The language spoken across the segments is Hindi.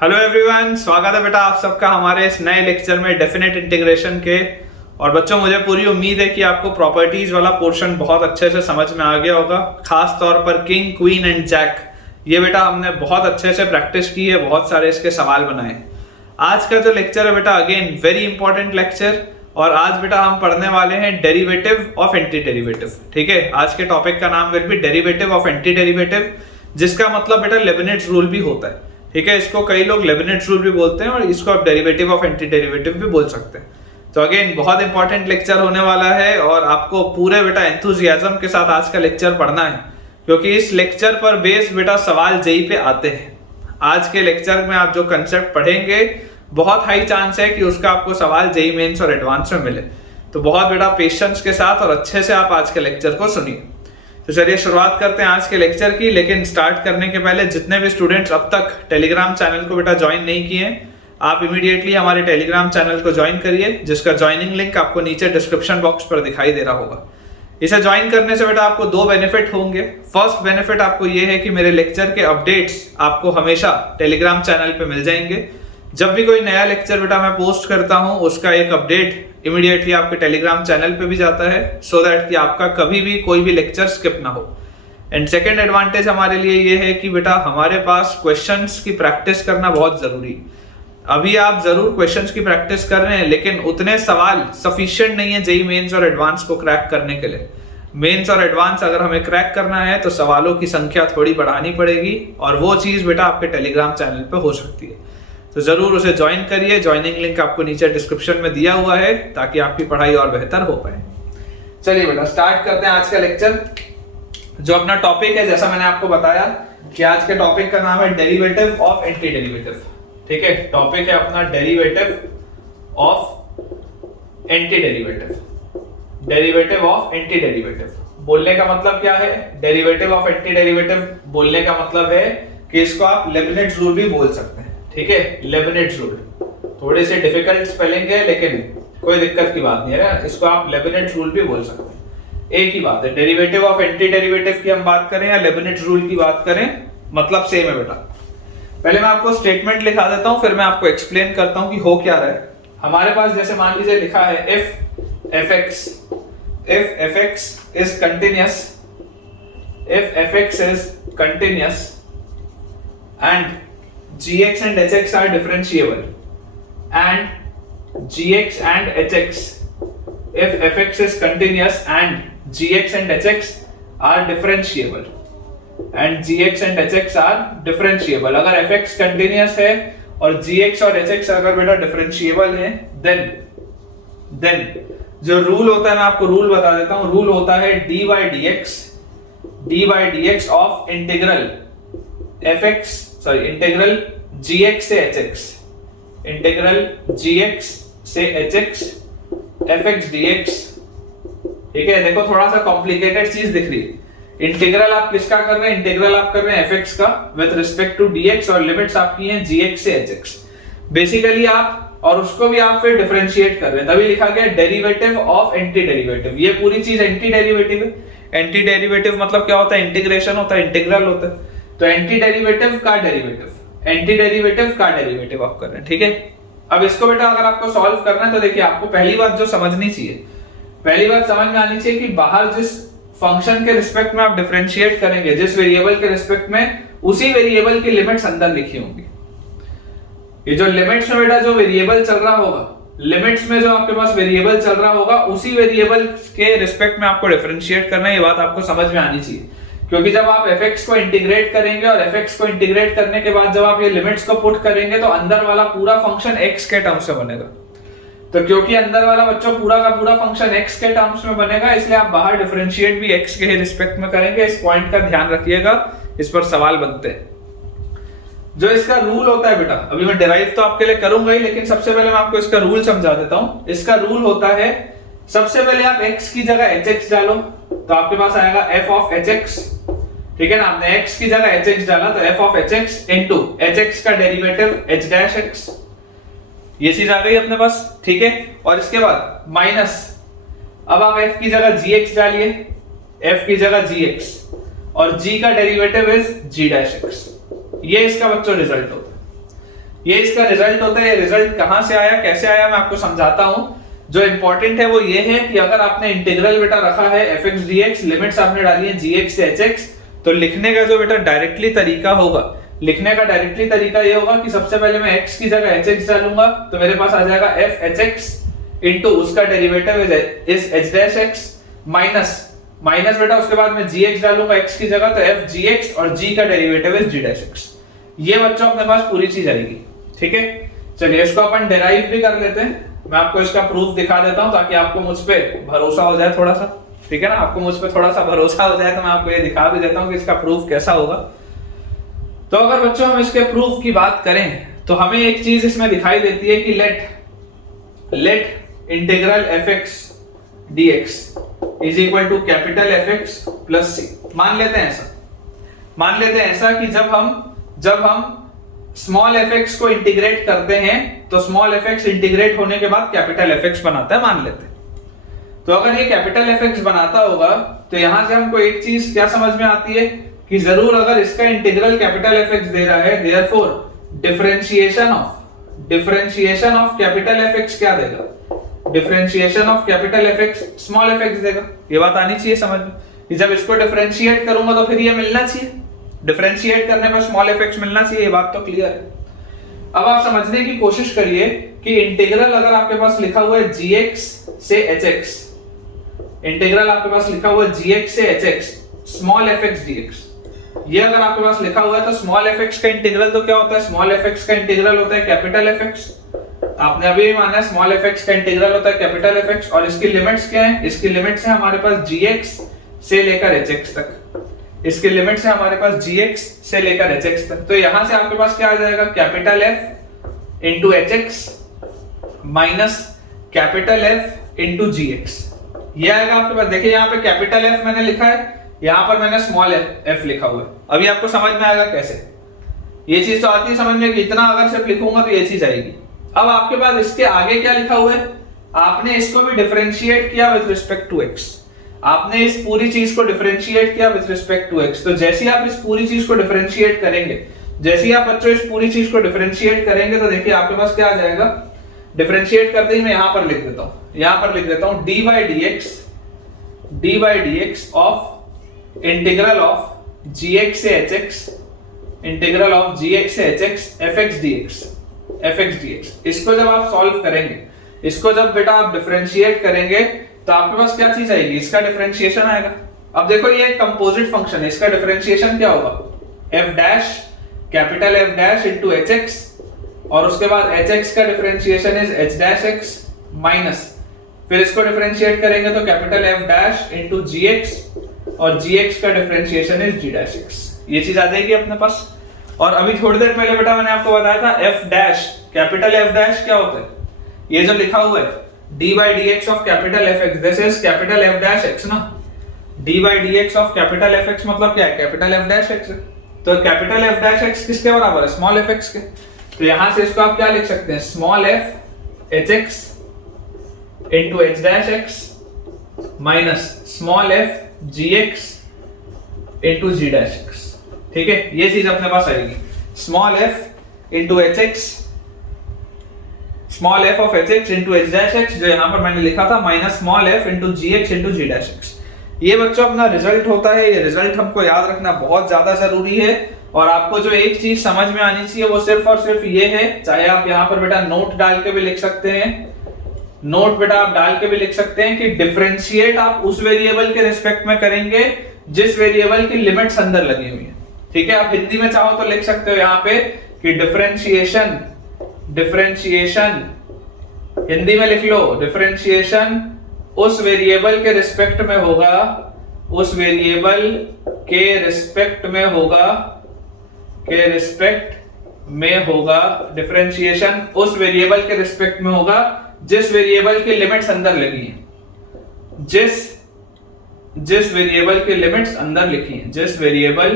हेलो एवरीवन, स्वागत है बेटा आप सबका हमारे इस नए लेक्चर में डेफिनेट इंटीग्रेशन के। और बच्चों, मुझे पूरी उम्मीद है कि आपको प्रॉपर्टीज वाला पोर्शन बहुत अच्छे से समझ में आ गया होगा। खास तौर पर किंग, क्वीन एंड जैक, ये बेटा हमने बहुत अच्छे से प्रैक्टिस की है, बहुत सारे इसके सवाल बनाए। आज का जो लेक्चर है बेटा, अगेन वेरी इंपॉर्टेंट लेक्चर। और आज बेटा हम पढ़ने वाले हैं डेरिवेटिव ऑफ एंटी डेरिवेटिव। ठीक है, आज के टॉपिक का नाम will be derivative of anti derivative, जिसका मतलब बेटा लेबनिट्ज रूल भी होता है। ठीक है, इसको कई लोग लेबनिट्ज रूल भी बोलते हैं और इसको आप डेरिवेटिव ऑफ एंटी डेरिवेटिव भी बोल सकते हैं। तो अगेन बहुत इंपॉर्टेंट लेक्चर होने वाला है और आपको पूरे बेटा एंथुजियाज्म के साथ आज का लेक्चर पढ़ना है, क्योंकि इस लेक्चर पर बेस्ड बेटा सवाल जेई पे आते हैं। आज के लेक्चर में आप जो कंसेप्ट पढ़ेंगे, बहुत हाई चांस है कि उसका आपको सवाल जेई मेंस और एडवांस में मिले। तो बहुत बेटा पेशेंस के साथ और अच्छे से आप आज के लेक्चर को सुनिए। तो चलिए शुरुआत करते हैं आज के लेक्चर की। लेकिन स्टार्ट करने के पहले जितने भी स्टूडेंट्स अब तक टेलीग्राम चैनल को बेटा ज्वाइन नहीं किए, आप इमीडिएटली हमारे टेलीग्राम चैनल को ज्वाइन करिए, जिसका ज्वाइनिंग लिंक आपको नीचे डिस्क्रिप्शन बॉक्स पर दिखाई दे रहा होगा। इसे ज्वाइन करने से बेटा आपको दो बेनिफिट होंगे। फर्स्ट बेनिफिट आपको ये है कि मेरे लेक्चर के अपडेट्स आपको हमेशा टेलीग्राम चैनल पे मिल जाएंगे। जब भी कोई नया लेक्चर बेटा मैं पोस्ट करता हूं, उसका एक अपडेट इमीडिएटली आपके टेलीग्राम चैनल पे भी जाता है, सो दैट कि आपका कभी भी कोई भी लेक्चर स्किप ना हो। एंड सेकेंड एडवांटेज हमारे लिए ये है कि बेटा हमारे पास क्वेश्चंस की प्रैक्टिस करना बहुत जरूरी है। अभी आप जरूर क्वेश्चंस की प्रैक्टिस कर रहे हैं, लेकिन उतने सवाल सफिशिएंट नहीं है जेईई मेंस और एडवांस को क्रैक करने के लिए। मेंस और एडवांस अगर हमें क्रैक करना है तो सवालों की संख्या थोड़ी बढ़ानी पड़ेगी, और वो चीज बेटा आपके टेलीग्राम चैनल पे हो सकती है। तो जरूर उसे ज्वाइन करिए। ज्वाइनिंग लिंक आपको नीचे डिस्क्रिप्शन में दिया हुआ है, ताकि आपकी पढ़ाई और बेहतर हो पाए। चलिए बेटा स्टार्ट करते हैं आज का लेक्चर। जो अपना टॉपिक है, जैसा मैंने आपको बताया कि आज के टॉपिक का नाम है डेरिवेटिव ऑफ एंटी डेरिवेटिव। ठीक है, टॉपिक है अपना derivative of anti derivative. Derivative of anti derivative बोलने का मतलब क्या है? डेरिवेटिव ऑफ एंटी डेरिवेटिव बोलने का मतलब है कि इसको आप लेबनिट्ज रूल भी बोल सकते हैं। ठीक है, लेबनिट्ज रूल थोड़े से डिफिकल्ट स्पेलिंग है, लेकिन कोई दिक्कत की बात नहीं है ना, इसको आप लेबनिट्ज रूल भी बोल सकते हैं। एक ही बात है, डेरिवेटिव ऑफ एंटी डेरिवेटिव की हम बात करें या लेबनिट्ज रूल की बात करें, मतलब सेम है बेटा। पहले मैं आपको स्टेटमेंट लिखा देता हूं, फिर मैं आपको एक्सप्लेन करता हूं कि हो क्या रहा है। हमारे पास जैसे मान लीजिए लिखा है if fx is continuous, if fx is continuous and gx and hx are differentiable, and gx and hx, if fx is continuous and gx and hx are differentiable, and gx and hx are differentiable, अगर fx continuous है और gx और hx अगर बेटा differentiable है, then जो रूल होता है, मैं आपको रूल बता देता हूं। रूल होता है dy dx of integral integral gx से hx, इंटीग्रल gx से hx fx dx। ठीक है, देखो थोड़ा सा कॉम्प्लिकेटेड चीज दिख रही है। इंटीग्रल आप किसका कर रहे हैं? इंटीग्रल आप कर रहे हैं fx का विद रिस्पेक्ट टू dx, और लिमिट्स आपकी हैं gx से hx। बेसिकली आप, और उसको भी आप फिर डिफरेंशिएट कर रहे हैं, तभी लिखा गया डेरिवेटिव ऑफ एंटी डेरिवेटिव। ये पूरी चीज एंटी डेरिवेटिव है। एंटी डेरिवेटिव मतलब क्या होता है? इंटीग्रेशन होता है, इंटीग्रल होता है। तो एंटी डेरिवेटिव का डेरिवेटिव, एंटी डेरिवेटिव का डेरिवेटिव आप कर रहे हैं। ठीक है, अब इसको बेटा अगर आपको सॉल्व करना है तो देखिए, आपको पहली बात जो समझनी चाहिए, पहली बात समझ में आनी चाहिए कि बाहर जिस फंक्शन के रिस्पेक्ट में आप डिफरेंशिएट करेंगे, जिस वेरिएबल के रिस्पेक्ट में, उसी वेरिएबल की लिमिट्स अंदर लिखी होंगी। ये जो लिमिट्स में बेटा जो वेरिएबल चल रहा होगा, लिमिट्स में जो आपके पास वेरिएबल चल रहा होगा, उसी वेरिएबल के रिस्पेक्ट में आपको डिफरेंशिएट करना है। ये बात आपको समझ में आनी चाहिए, क्योंकि जब आप fx को इंटीग्रेट करेंगे और fx को इंटीग्रेट करने के बाद जब आप ये लिमिट्स को पुट करेंगे, तो अंदर वाला पूरा फंक्शन x के टर्म्स में बनेगा। तो क्योंकि अंदर वाला बच्चों पूरा का पूरा फंक्शन x के टर्म्स में बनेगा, इसलिए आप बाहर डिफरेंशिएट भी x के रिस्पेक्ट में करेंगे। इस पॉइंट का ध्यान रखिएगा, इस पर सवाल बनते हैं। जो इसका रूल होता है बेटा, अभी मैं डिराइव तो आपके लिए करूंगा ही, लेकिन सबसे पहले मैं आपको इसका रूल समझा देता हूं। इसका रूल होता है, सबसे पहले आप x की जगह hx डालो, तो आपके पास आएगा f of hx। ठीक है ना, आपने x की जगह hx डाला तो f of hx into hx का डेरिवेटिव h dash x, ये चीज आ गई अपने पास। ठीक है, और इसके बाद माइनस, अब आप f की जगह gx डालिए, f की जगह gx, और g का derivative is g dash x। ये इसका बच्चों रिजल्ट होता है। ये इसका रिजल्ट होता है। रिजल्ट कहां से आया, कैसे आया, मैं आपको समझाता हूं। जो इंपॉर्टेंट है वो ये है कि अगर आपने इंटीग्रल बेटा रखा है fx dx, लिमिट्स आपने डाली है gx से hx, तो लिखने का जो बेटा डायरेक्टली तरीका होगा, लिखने का डायरेक्टली तरीका ये होगा कि सबसे पहले मैं x की जगह hx डालूंगा, तो मेरे पास आ जाएगा f hx इनटू उसका derivative is h dash x minus बेटा उसके बाद मैं gx डालूंगा x की जगह, तो f gx और g का derivative is g dash x। ये बच्चों अपने पास पूरी चीज आएगी। ठीक है, चलिए इसको अपन डेराइव भी कर लेते हैं। मैं आपको इसका प्रूफ दिखा देता हूं ताकि आपको मुझ पे भरोसा हो जाए थोड़ा सा। ठीक है ना, आपको मुझ पे थोड़ा सा भरोसा हो जाए तो मैं आपको ये दिखा भी देता हूं कि इसका प्रूफ कैसा होगा। तो अगर बच्चों हम इसके प्रूफ की बात करें तो हमें एक चीज इसमें दिखाई देती है कि let integral fx dx is equal to capital fx plus c। मान लेते हैं ऐसा कि जब हम स्मॉल fx को इंटीग्रेट करते हैं तो स्मॉल fx इंटीग्रेट होने के बाद कैपिटल fx बनाता है, मान लेते हैं। तो अगर ये कैपिटल fx बनाता होगा तो यहां से हमको एक चीज क्या समझ में आती है कि जरूर अगर इसका इंटीग्रल कैपिटल fx दे रहा है, therefore differentiation of capital fx क्या देगा, differentiation of capital fx small fx देगा। ये बात आनी चाहिए समझ में कि जब इसको डिफरेंशिएट करूंगा तो फिर ये मिलना चाहिए, डिफरेंशिएट करने पर स्मॉल fx मिलना चाहिए। ये बात तो क्लियर है। अब आप समझने की कोशिश करिए कि इंटीग्रल अगर आपके पास लिखा हुआ है gx से hx, इंटीग्रल आपके पास लिखा हुआ है gx से hx स्मॉल fx dx, ये अगर आपके पास लिखा हुआ है तो स्मॉल fx का इंटीग्रल तो क्या होता है, स्मॉल fx का इंटीग्रल होता है कैपिटल fx। आपने अभी माना है स्मॉल fx का इंटीग्रल होता है कैपिटल fx, और इसकी लिमिट्स क्या है, इसकी लिमिट्स है हमारे पास gx से लेकर hx तक, इसके लिमिट्स है हमारे पास gx से लेकर hx तक। तो यहां से आपके पास क्या आ जाएगा, capital f into hx minus capital f into gx, ये आएगा आपके पास। देखिए यहाँ पे कैपिटल f मैंने लिखा है, यहाँ पर मैंने स्मॉल f लिखा हुआ है। अभी आपको समझ में आएगा कैसे, ये चीज तो आती है समझ में कि इतना अगर सिर्फ लिखूंगा तो ये चीज आएगी। अब आपके पास इसके आगे क्या लिखा हुआ है, आपने इसको भी डिफरेंशिएट किया विद रिस्पेक्ट टू x, आपने इस पूरी चीज को डिफरेंशिएट किया विद रिस्पेक्ट टू x। तो जैसे ही आप इस पूरी चीज को डिफरेंशिएट करेंगे, जैसे ही आप बच्चों इस पूरी चीज को डिफरेंशिएट करेंगे तो देखिए आपके पास क्या आ जाएगा, डिफरेंशिएट करते ही मैं यहां पर लिख देता हूं, यहां पर लिख देता हूं dy dx of integral of gx से hx, इंटीग्रल ऑफ gx से hx fx dx। इसको जब आप सॉल्व करेंगे, इसको जब बेटा आप डिफरेंशिएट करेंगे तो आपके पास क्या चीज आएगी, इसका डिफरेंशिएशन आएगा। अब देखो ये एक कंपोजिट फंक्शन है, इसका डिफरेंशिएशन क्या होगा, f dash capital F dash into hx, और उसके बाद hx का differentiation is h dash x minus, फिर इसको डिफरेंशिएट करेंगे तो capital F dash into gx, और gx का differentiation is g dash x। ये चीज आ जाएगी अपने पास। और अभी थोड़ी देर पहले बेटा मैंने आपको बताया था f dash capital F dash क्या होता है, ये जो लिखा हुआ है dy dx of capital fx, this is capital F dash x ना, dy dx of capital fx मतलब क्या है, कैपिटल F dash x। तो कैपिटल F dash x किसके बराबर है, स्मॉल fx के। तो यहां से इसको आप क्या लिख सकते हैं, small f hx into h dash x minus small f gx into g dash x। ठीक है, ये चीज अपने पास आएगी, small f into hx, small f of hx into h dash x, जो यहां पर मैंने लिखा था, minus small f into gx into g dash x। ये बच्चों अपना रिजल्ट होता है। ये रिजल्ट हमको याद रखना बहुत ज्यादा जरूरी है, और आपको जो एक चीज समझ में आनी चाहिए वो सिर्फ और सिर्फ ये है, चाहे आप यहाँ पर बेटा नोट डाल के भी लिख सकते हैं, नोट बेटा आप डाल के भी लिख सकते हैं कि डिफरेंशिएट आप उस वेरिएबल के रिस्पेक्ट में करेंगे जिस वेरिएबल की लिमिट्स अंदर लगी हुई है। ठीक है, आप हिंदी में चाहो तो लिख सकते हो यहाँ पे कि डिफरेंशिएशन हिंदी में लिख लो, डिफरेंशिएशन उस वेरिएबल के रिस्पेक्ट में होगा, उस वेरिएबल के रिस्पेक्ट में होगा, डिफरेंशिएशन उस वेरिएबल के रिस्पेक्ट में होगा जिस वेरिएबल की लिमिट्स अंदर लगी हैं, जिस वेरिएबल की लिमिट्स अंदर लिखी हैं, जिस वेरिएबल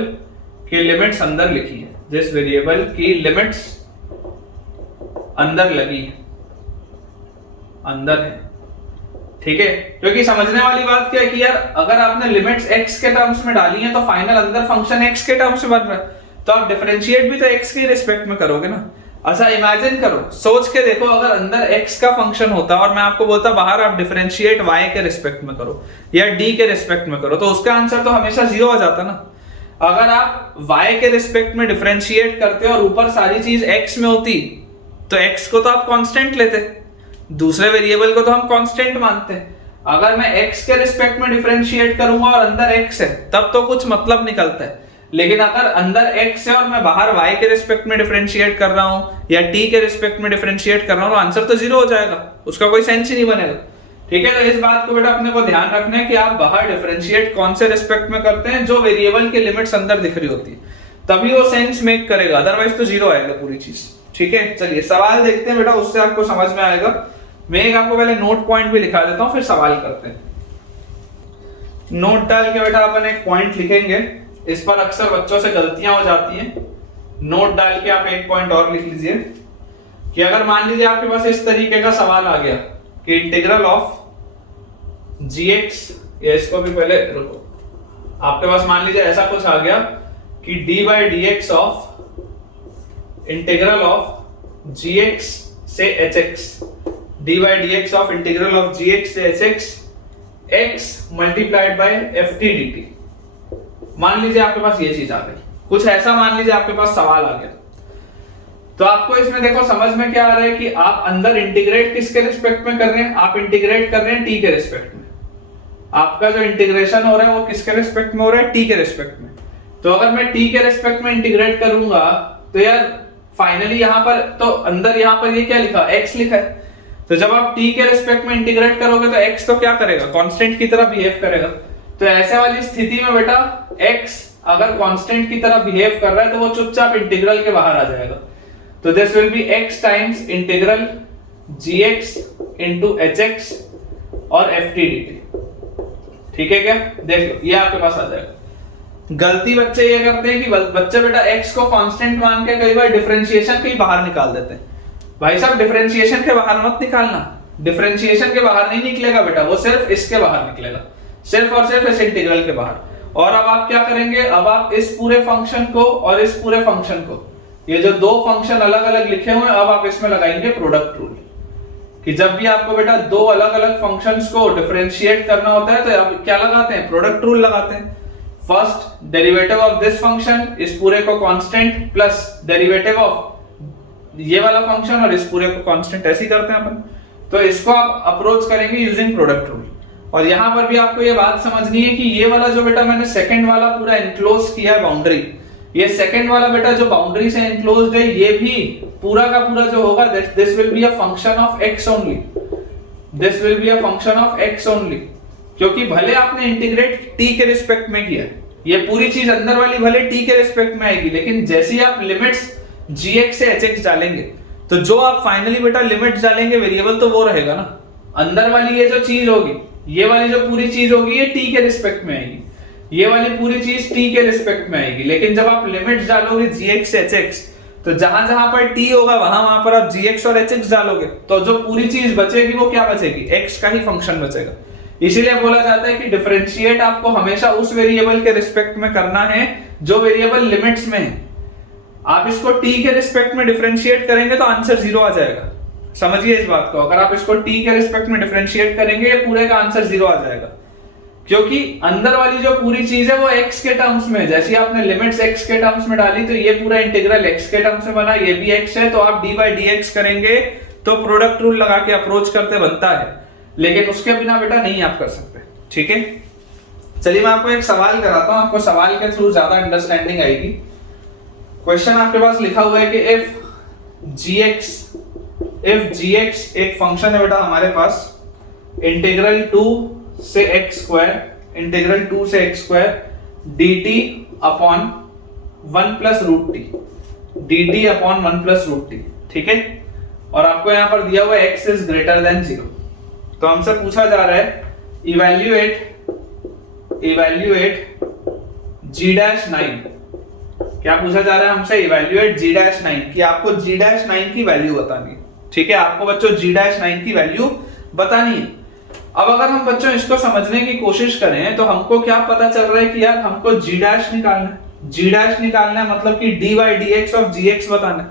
की लिमिट्स अंदर लिखी हैं, जिस वेरिएबल की लिमिट्स अंदर लगी है, अंदर है। ठीक है, क्योंकि समझने वाली बात क्या है कि यार अगर आपने लिमिट्स x के टर्म्स में डाली हैं तो फाइनल अंदर फंक्शन x के टर्म्स में बन रहा है, तो आप डिफरेंशिएट भी तो x के रिस्पेक्ट में करोगे ना। अच्छा इमेजिन करो, सोच के देखो, अगर अंदर x का फंक्शन होता और मैं आपको बोलता बाहर आप डिफरेंशिएट y के रिस्पेक्ट में करो या d के रिस्पेक्ट में करो, तो उसका आंसर तो हमेशा 0 आ जाता ना। अगर आप y के रिस्पेक्ट में डिफरेंशिएट करते और ऊपर सारी चीज x में होती तो x को तो आप कांस्टेंट लेते, दूसरे वेरिएबल को तो हम कांस्टेंट मानते हैं। अगर मैं x के रिस्पेक्ट में डिफरेंशिएट करूंगा और अंदर x है तब तो कुछ मतलब निकलता है, लेकिन अगर अंदर x है और मैं बाहर y के रिस्पेक्ट में डिफरेंशिएट कर रहा हूं या t के रिस्पेक्ट में डिफरेंशिएट कर रहा हूं तो आंसर तो 0 हो जाएगा, उसका कोई सेंस ही नहीं बनेगा। ठीक है, तो इस बात को बेटा अपने को ध्यान रखना है कि आप बाहर डिफरेंशिएट कौन से रिस्पेक्ट में करते हैं, जो वेरिएबल के लिमिट्स अंदर दिख रही होती है तभी वो सेंस मेक करेगा, अदरवाइज तो 0 आएगा पूरी चीज। ठीक है, चलिए सवाल देखते हैं बेटा, उससे आपको समझ में आएगा। मैं एक आपको पहले नोट पॉइंट भी लिखा देता हूं, फिर सवाल करते हैं। नोट डाल के बेटा अपन एक पॉइंट लिखेंगे, इस पर अक्सर बच्चों से गलतियां हो जाती हैं। नोट डाल के आप एक पॉइंट और लिख लीजिए कि अगर मान लीजिए आपके पास इस तरीके का सवाल आ गया कि इंटीग्रल ऑफ gx, या इसको भी पहले रुको, आपके पास मान लीजिए ऐसा कुछ आ गया कि d by dx of integral of gx से hx, d by dx of integral of gx से hx x multiplied bye ft dt। मान लीजिए आपके पास ये चीज आ गई, कुछ ऐसा मान लीजिए आपके पास सवाल आ गया, तो आपको इसमें देखो समझ में क्या आ रहा है कि आप अंदर इंटीग्रेट किसके रिस्पेक्ट में कर रहे हैं, आप इंटीग्रेट कर रहे हैं t के रिस्पेक्ट में। आपका जो इंटीग्रेशन हो रहा है वो किसके रिस्पेक्ट में हो रहा है, t के रिस्पेक्ट में। तो अगर मैं t के रिस्पेक्ट में इंटीग्रेट करूंगा तो यार फाइनली यहां पर तो अंदर यहां पर ये क्या लिखा, x लिखा है, तो जब आप t के रिस्पेक्ट में इंटीग्रेट करोगे तो x तो क्या करेगा, कांस्टेंट की तरह बिहेव करेगा। तो ऐसे वाली स्थिति में बेटा x अगर कांस्टेंट की तरह बिहेव कर रहा है तो वो चुपचाप इंटीग्रल के बाहर आ जाएगा। तो this will be x times integral gx into hx और ft dt। ठीक है क्या, देख ये आपके पास आ जाएगा। गलती बच्चे ये करते हैं कि बच्चे बेटा x को कांस्टेंट मान के कई बार डिफरेंशिएशन के बाहर निकाल देते हैं। भाई साहब डिफरेंशिएशन के बाहर मत निकालना, डिफरेंशिएशन के बाहर नहीं निकलेगा बेटा, वो सिर्फ इसके बाहर निकलेगा, सिर्फ और सिर्फ इस इंटीग्रल के बाहर। और अब आप क्या करेंगे, अब आप इस पूरे फंक्शन को और इस पूरे फंक्शन को, ये जो दो फंक्शन अलग अलग लिखे हुए हैं, अब आप इसमें लगाएंगे प्रोडक्ट रूल, कि जब भी आपको बेटा दो अलग अलग फंक्शंस को डिफरेंशिएट करना होता है तो आप क्या लगाते हैं, प्रोडक्ट रूल लगाते हैं। First derivative of this function, इस पूरे को कांस्टेंट, प्लस डेरिवेटिव ऑफ ये वाला फंक्शन और इस पूरे को कांस्टेंट, ऐसे ही करते हैं अपन। तो इसको आप अप्रोच करेंगे यूजिंग प्रोडक्ट रूल। और यहां पर भी आपको ये बात समझनी है कि ये वाला जो बेटा मैंने सेकंड वाला पूरा एनक्लोज किया है बाउंड्री, ये सेकंड वाला बेटा जो बाउंड्री से एनक्लोज्ड है, ये भी पूरा का पूरा जो होगा this will be a function of x only, this will be a function of x only. क्योंकि भले आपने इंटीग्रेट t के रिस्पेक्ट में किया, ये पूरी चीज अंदर वाली भले t के रिस्पेक्ट में आएगी, लेकिन जैसे ही आप लिमिट्स gx से hx डालेंगे तो जो आप फाइनली बेटा लिमिट्स डालेंगे वेरिएबल तो वो रहेगा ना। अंदर वाली ये जो चीज होगी, ये वाली जो पूरी चीज होगी, ये t के रिस्पेक्ट में आएगी, ये वाली पूरी चीज t के रिस्पेक्ट में आएगी। लेकिन जब आप लिमिट्स डालोगे gx से hx, तो जहां जहां पर t होगा वहां पर आप gx और hx डालोगे, तो जो पूरी चीज बचेगी वो क्या बचेगी, x का ही फंक्शन बचेगा। इसीलिए बोला जाता है कि डिफरेंशिएट आपको हमेशा उस वेरिएबल के रिस्पेक्ट में करना है जो वेरिएबल लिमिट्स में है। आप इसको t के रिस्पेक्ट में डिफरेंशिएट करेंगे तो आंसर 0 आ जाएगा, समझिए इस बात को। अगर आप इसको t के रिस्पेक्ट में डिफरेंशिएट करेंगे, ये पूरे का आंसर 0 आ जाएगा, क्योंकि अंदर वाली जो पूरी चीज है वो x के टर्म्स में है। जैसे ही आपने लिमिट्स x के टर्म्स में डाली तो ये पूरा इंटीग्रल x के टर्म्स में बना, ये भी x है, तो आप d बाई dx करेंगे तो प्रोडक्ट रूल लगा के अप्रोच करते बनता है, लेकिन उसके बिना बेटा नहीं आप कर सकते। ठीक है, चलिए मैं आपको एक सवाल कराता हूं, आपको सवाल के थ्रू ज्यादा अंडरस्टैंडिंग आएगी। क्वेश्चन आपके पास लिखा हुआ है कि इफ gx एक फंक्शन है बेटा हमारे पास, इंटीग्रल 2 से x स्क्वायर, इंटीग्रल 2 से x square dt upon 1 plus root t, dt upon 1 plus root t. ठीक है, और आपको यहां पर दिया हुआ है x इज ग्रेटर देन 0। तो हमसे पूछा जा रहा है इवैल्यूएट g'9, क्या पूछा जा रहा है हमसे, इवैल्यूएट g'9, कि आपको g'9 की वैल्यू बतानी है। ठीक है, आपको बच्चों g'9 की वैल्यू बतानी है। अब अगर हम बच्चों इसको समझने की कोशिश करें तो हमको क्या पता चल रहा है कि यार हमको g' निकालना है, g' निकालना है मतलब कि d by dx of gx बताना है।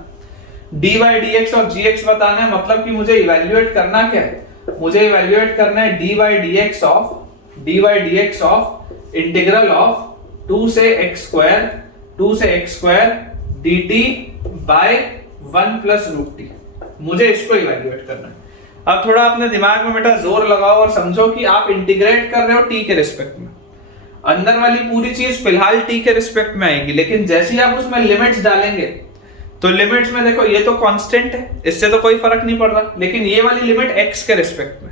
डी वाई डी एक्स और जी एक्स बताना है, मतलब कि मुझे इवेल्युएट करना क्या है, मुझे इवेल्युएट करना है d y d x of integral of 2 से x square dt by 1 plus root t. मुझे इसको इवेल्युएट करना है। अब थोड़ा अपने दिमाग में बेटा जोर लगाओ और समझो कि आप इंटीग्रेट कर रहे हो t के रिस्पेक्ट में। अंदर वाली पूरी चीज फिलहाल t के रिस्पेक्ट में आएगी, लेकिन जैसे ही आप उसमें लिमिट्स डालेंगे तो लिमिट्स में देखो ये तो कांस्टेंट है, इससे तो कोई फर्क नहीं पड़ रहा, लेकिन ये वाली लिमिट x के रिस्पेक्ट में,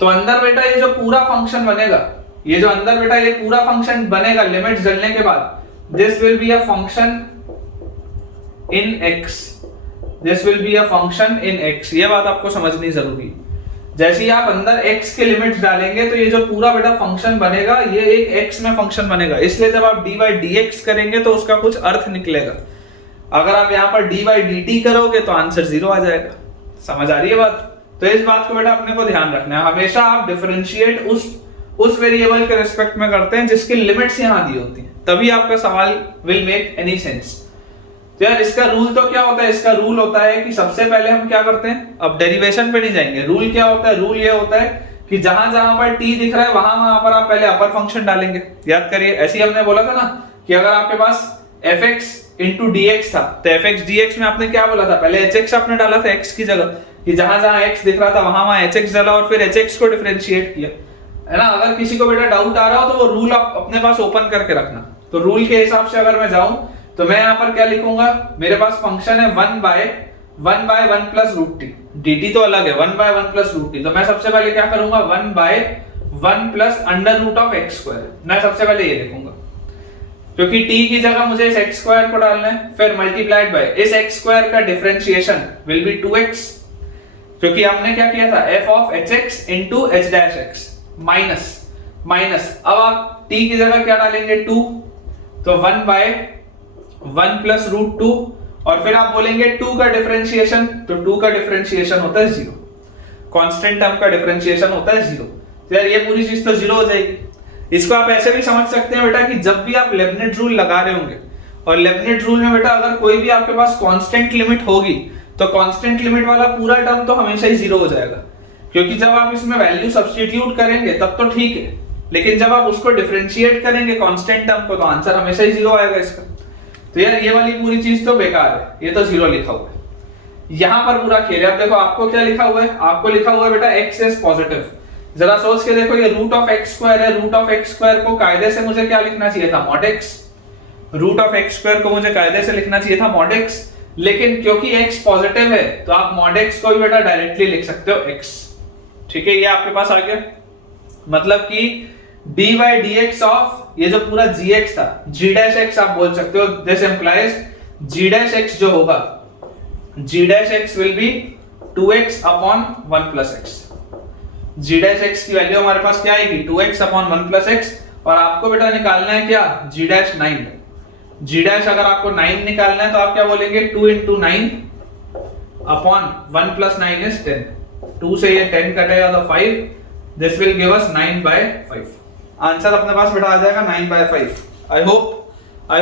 तो अंदर बेटा ये जो पूरा फंक्शन बनेगा, ये जो अंदर बेटा ये पूरा फंक्शन बनेगा लिमिट्स डालने के बाद, this will be a function in x, this will be a function in x। ये बात आपको समझनी जरूरी है। जैसे ही आप अंदर x के लिमिट्स डालेंगे तो ये जो पूरा बेटा फंक्शन बनेगा ये एक x में फंक्शन बनेगा, इसलिए जब आप dy dx करेंगे तो उसका कुछ अर्थ निकलेगा। अगर आप यहाँ पर dy dt करोगे तो आंसर 0 आ जाएगा। समझ आ रही है बात? तो इस बात को बेटा अपने को ध्यान रखना है, हमेशा आप डिफरेंशिएट उस वेरिएबल के रिस्पेक्ट में करते हैं जिसकी लिमिट्स यहाँ दी होती हैं, तभी आपका सवाल विल मेक एनी सेंस। तो यार इसका रूल तो क्या होता है, इसका रूल होता है कि सबसे पहले हम क्या करते हैं, अब डेरिवेशन पे नहीं जाएंगे, रूल क्या होता है, रूल ये होता है कि जहां जहां पर t दिख रहा है वहां पर आप पहले अपर फंक्शन डालेंगे। याद करिए, ऐसे ही हमने बोला था ना कि अगर आपके पास fx into dx था तो fx dx में आपने क्या बोला था, पहले hx आपने डाला था x की जगह, कि जहां जहां x दिख रहा था वहां hx डाला और फिर hx को डिफरेंशिएट किया, है ना। अगर किसी को बेटा डाउट आ रहा हो तो वो रूल आप अपने पास ओपन करके रखना। तो रूल के हिसाब से अगर मैं जाऊं तो मैं यहाँ पर क्या लिखूंगा, मेरे पास फंक्शन है 1 by 1 plus root t, dt तो अलग है, 1 बाय 1 प्लस रूट टी, तो मैं सबसे पहले क्या करूंगा 1 by 1 plus under root of x square, मैं सबसे पहले ये लिखूंगा क्योंकि t की जगह मुझे इस x स्क्वायर को डालना है, फिर मल्टीप्लाइड बाय इस x स्क्वायर का डिफरेंशिएशन विल बी 2x, क्योंकि हमने क्या किया था f of hx into h dash x minus अब आप t की जगह क्या डालेंगे 2, तो 1 बाय 1 प्लस रूट 2 और फिर आप बोलेंगे 2 का डिफरेंशिएशन, तो 2 का डिफरेंशिएशन होता है 0, कांस्टेंट टर्म का डिफरेंशिएशन होता है 0। तो यार ये पूरी चीज तो 0 हो जाएगी। इसको आप ऐसे भी समझ सकते हैं बेटा कि जब भी आप लेबनिज रूल लगा रहे होंगे, और लेबनिज रूल में बेटा अगर कोई भी आपके पास कांस्टेंट लिमिट होगी तो कांस्टेंट लिमिट वाला पूरा टर्म तो हमेशा ही 0 हो जाएगा, क्योंकि जब आप इसमें वैल्यू सब्स्टिट्यूट करेंगे तब तो ठीक है, लेकिन जब आप उसको डिफरेंशिएट करेंगे कांस्टेंट टर्म को तो आंसर हमेशा ही 0 आएगा इसका। तो यार ये वाली पूरी चीज तो बेकार है, ये तो 0 लिखा हुआ है, यहां पर पूरा खेल है। अब देखो आपको क्या लिखा हुआ है, आपको लिखा हुआ है बेटा x इज पॉजिटिव। जरा सोच के देखो, ये रूट ऑफ एक्स स्क्वायर है, रूट ऑफ एक्स स्क्वायर को कायदे से मुझे क्या लिखना चाहिए था, mod x। Root of x square को मुझे कायदे से लिखना चाहिए था मॉड x, लेकिन क्योंकि x पॉजिटिव है तो आप मॉड x को भी बेटा डायरेक्टली लिख सकते हो x। ठीक है, ये आपके पास आ गया, मतलब कि dy dx ऑफ ये जो पूरा gx था, g dash x आप बोल सकते हो, this implies g dash x जो होगा, g dash x will B 2x upon 1 plus x। g dash x की वैल्यू हमारे पास क्या आएगी, 2x अपॉन 1 प्लस x, और आपको बेटा निकालना है क्या, g dash 9। g dash अगर आपको 9 निकालना है तो आप क्या बोलेंगे, 2 into 9 अपॉन 1 प्लस 9 इज 10, 2 से ये 10 कटेगा तो 5, this will give us 9 by 5। Answer अपने पास बेटा आ जाएगा 9 बाय 5। आई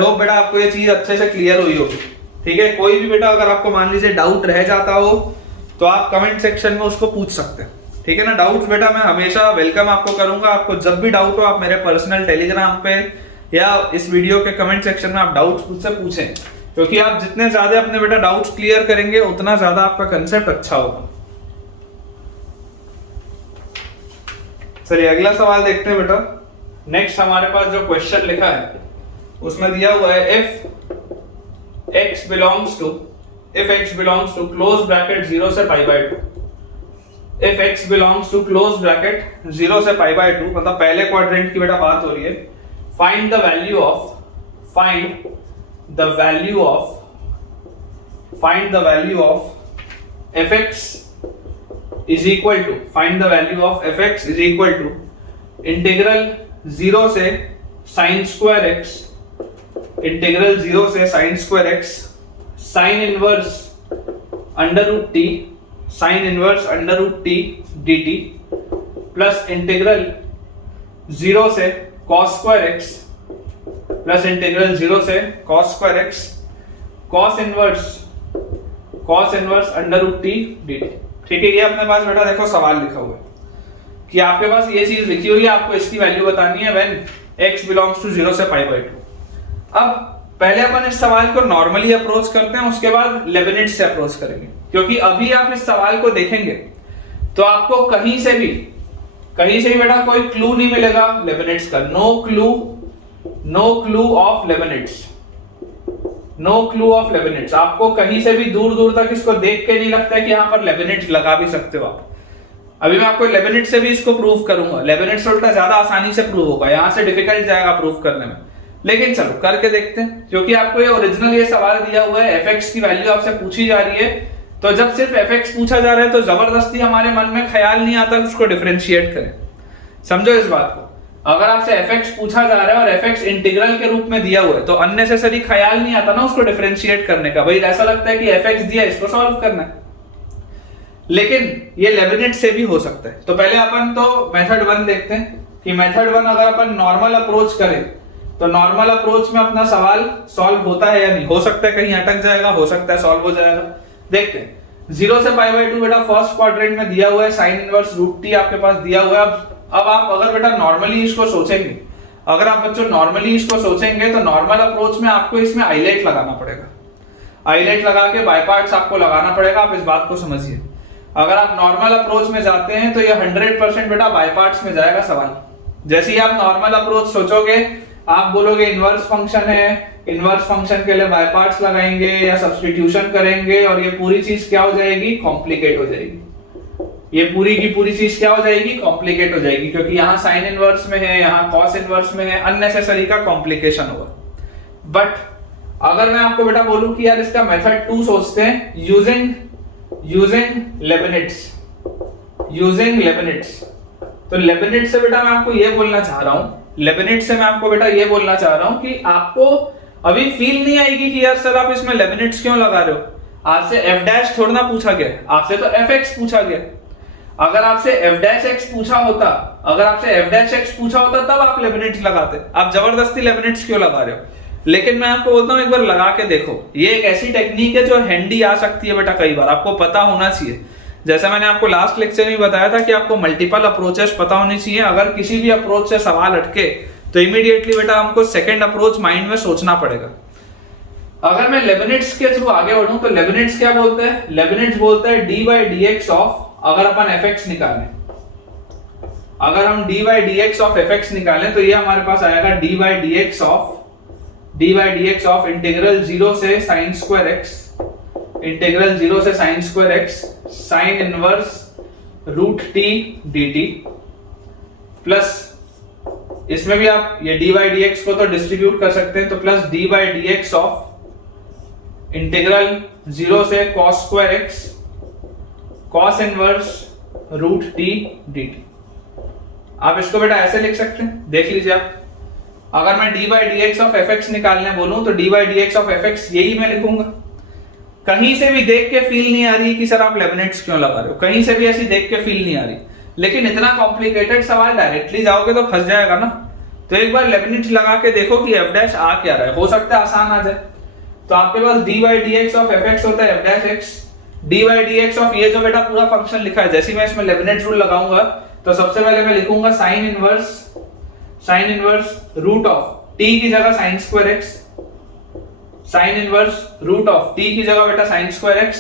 होप बेटा आपको ये चीज अच्छे से क्लियर हुई होगी। ठीक है, कोई भी बेटा अगर आपको मान लीजिए डाउट रह जाता हो तो आप कमेंट सेक्शन में उसको पूछ सकते हैं। ठीक है ना, डाउट्स बेटा मैं हमेशा वेलकम आपको करूंगा। आपको जब भी डाउट हो आप मेरे पर्सनल टेलीग्राम पे या इस वीडियो के कमेंट सेक्शन में आप डाउट्स मुझसे पूछें, क्योंकि आप जितने ज्यादा अपने बेटा डाउट्स क्लियर करेंगे उतना ज्यादा आपका कंसेप्ट अच्छा होगा। चलिए अगला सवाल देखते हैं बेटा। नेक्स्ट हमारे पास जो क्वेश्चन लिखा है उसमें दिया हुआ है if x belongs to close bracket 0 से pi by 2, if x belongs to close bracket 0 से पाई बाय 2, मतलब पहले क्वाड्रेंट की बेटा बात हो रही है। find the value of fx is equal to इंटीग्रल 0 से sin स्क्वायर x, इंटीग्रल 0 से sin square x sin inverse under root t dt plus integral 0 से cos square x plus integral 0 से cos square x cos inverse cos inverse under root t dt। ठीक है, ये अपने पास बेटा देखो सवाल लिखा हुआ है कि आपके पास ये चीज लिखी हुई है, आपको इसकी वैल्यू बतानी है व्हेन x बिलोंग्स टू 0 से पाई बाय 2। अब पहले अपन इस सवाल को नॉर्मली अप्रोच करते हैं, उसके बाद लेबनिट्ज से अप्रोच करेंगे, क्योंकि अभी आप इस सवाल को देखेंगे तो आपको कहीं से भी बेटा कोई क्लू नहीं मिलेगा लेबनिट्ज का। No clue of Leibniz. आपको कहीं से भी दूर दूर तक इसको देख के नहीं लगता है कि यहाँ पर लेबनिट्ज लगा भी सकते हो आप। अभी मैं आपको लेबनिट्ज से भी इसको प्रूव करूंगा, लेबनिट्ज उल्टा ज्यादा आसानी से प्रूव होगा, यहां से डिफिकल्ट जाएगा प्रूव करने में, लेकिन चलो करके देखते हैं। क्योंकि आपको ये ओरिजिनल ये सवाल दिया हुआ है, fx की वैल्यू आपसे पूछी जा रही है, तो जब सिर्फ fx पूछा जा रहा है तो जबरदस्ती हमारे मन में ख्याल नहीं आता उसको डिफरेंशिएट करें। समझो इस बात को, अगर आपसे fx पूछा जा रहा है और fx इंटीग्रल के रूप में दिया हुआ है तो अननेसेसरी ख्याल नहीं आता ना उसको डिफरेंशिएट करने का। भाई ऐसा लगता है कि fx दिया इसको सॉल्व करना है, लेकिन ये लेबनिट्ज से भी हो सकता है। तो पहले अपन तो मेथड 1 देखते हैं कि मेथड 1 अगर अपन नॉर्मल अप्रोच करें तो नॉर्मल अप्रोच में अपना सवाल सॉल्व होता है या नहीं, हो सकता है कहीं अटक जाएगा, हो सकता है सॉल्व हो जाएगा। देखते हैं 0 से पाई बाय 2 बेटा फर्स्ट क्वाड्रेंट में दिया हुआ है, साइन इनवर्स रूट टी आपके पास दिया हुआ है। अब आप अगर बेटा नॉर्मली इसको सोचेंगे, अगर आप बच्चों नॉर्मली इसको सोचेंगे तो नॉर्मल अप्रोच में आपको इसमें आइलेट लगाना पड़ेगा, आइलेट लगा के बाय पार्ट्स आपको लगाना पड़ेगा। आप इस बात को समझिए, अगर आप नॉर्मल अप्रोच में जाते हैं तो ये 100% बेटा बाय पार्ट्स में जाएगा सवाल। जैसे ही आप नॉर्मल अप्रोच सोचोगे, आप बोलोगे इनवर्स फंक्शन है, इनवर्स फंक्शन के लिए बाय पार्ट्स लगाएंगे या सब्स्टिट्यूशन करेंगे और ये पूरी चीज क्या हो जाएगी, कॉम्प्लिकेट हो जाएगी। ये पूरी की पूरी चीज क्या हो जाएगी, कॉम्प्लिकेट हो जाएगी, क्योंकि यहाँ साइन इनवर्स में है, यहाँ कॉस इनवर्स में है, अननेसेसरी का कॉम्प्लिकेशन होगा। बट अगर मैं आपको बेटा बोलूं कि यार इसका मेथड 2 सोचते हैं यूजिंग लेबनिट्ज, तो लेबनिट्ज से बेटा मैं आपको ये बोलना चाह रहा हूं, कि आपको अभी फील नहीं आएगी कि यार सर आप इसमें लेबनिट्ज क्यों लगा रहे हो। आपसे f डैश थोड़ा ना पूछा गया, आपसे तो fx पूछा गया। अगर आपसे f डैश x पूछा होता तब आप लेबनिट्ज लगाते, आप जबरदस्ती लेबनिट्ज क्यों लगा रहे हो। लेकिन मैं आपको बोलता हूं एक बार लगा के देखो, ये एक ऐसी टेक्निक है जो हैंडी आ सकती है बेटा, कई बार आपको पता होना चाहिए। जैसा मैंने आपको लास्ट लेक्चर में बताया था कि आपको मल्टीपल अप्रोचेस पता होनी चाहिए। अगर किसी भी अप्रोच से सवाल अटके तो इमीडिएटली बेटा हमको सेकंड अप्रोच माइंड में सोचना पड़ेगा। अगर मैं लेबनिट्ज के थ्रू आगे बढ़ूं तो लेबनिट्ज क्या बोलते हैं, लेबनिट्ज बोलते हैं d by d x of, अगर अपन fx निकालें, अगर हम d by d x of fx निकालें तो ये हमारे पास आएगा d by d x of integral 0 से sine square x sine inverse root t dt plus इसमें भी आप ये डी बाई डी एक्स को तो डिस्ट्रीब्यूट कर सकते हैं, तो plus d by d x of integral 0 से cos square x cos inverse root t dt। आप इसको बेटा ऐसे लिख सकते हैं, देख लीजिए आप। अगर मैं D by d x of fx निकालने बोलूं तो D by d x of fx यही मैं लिखूंगा। कहीं से भी देख के फील नहीं आ रही कि सर आप लेबनिट्ज क्यों लगा रहे हो, कहीं से भी ऐसी देख के फील नहीं आ रही। लेकिन इतना कॉम्प्लिकेटेड सवाल डायरेक्टली जाओगे तो फंस जाएगा ना। तो एक बार लेबनिट्ज लगा के देखो कि f डैश आ क्या रहा है, हो सकता है आसान आ जाए। तो आपके पास d by d x of fx होता है f dash x, d by d x of ये जो बेटा पूरा फंक्शन लिखा है, जैसे मैं इसमें लेबनिट्ज रूल लगाऊंगा तो सबसे पहले मैं लिखूंगा sine inverse root of t की जगह sine square x, sine inverse root of t की जगह बेटा साइन स्क्वायर x,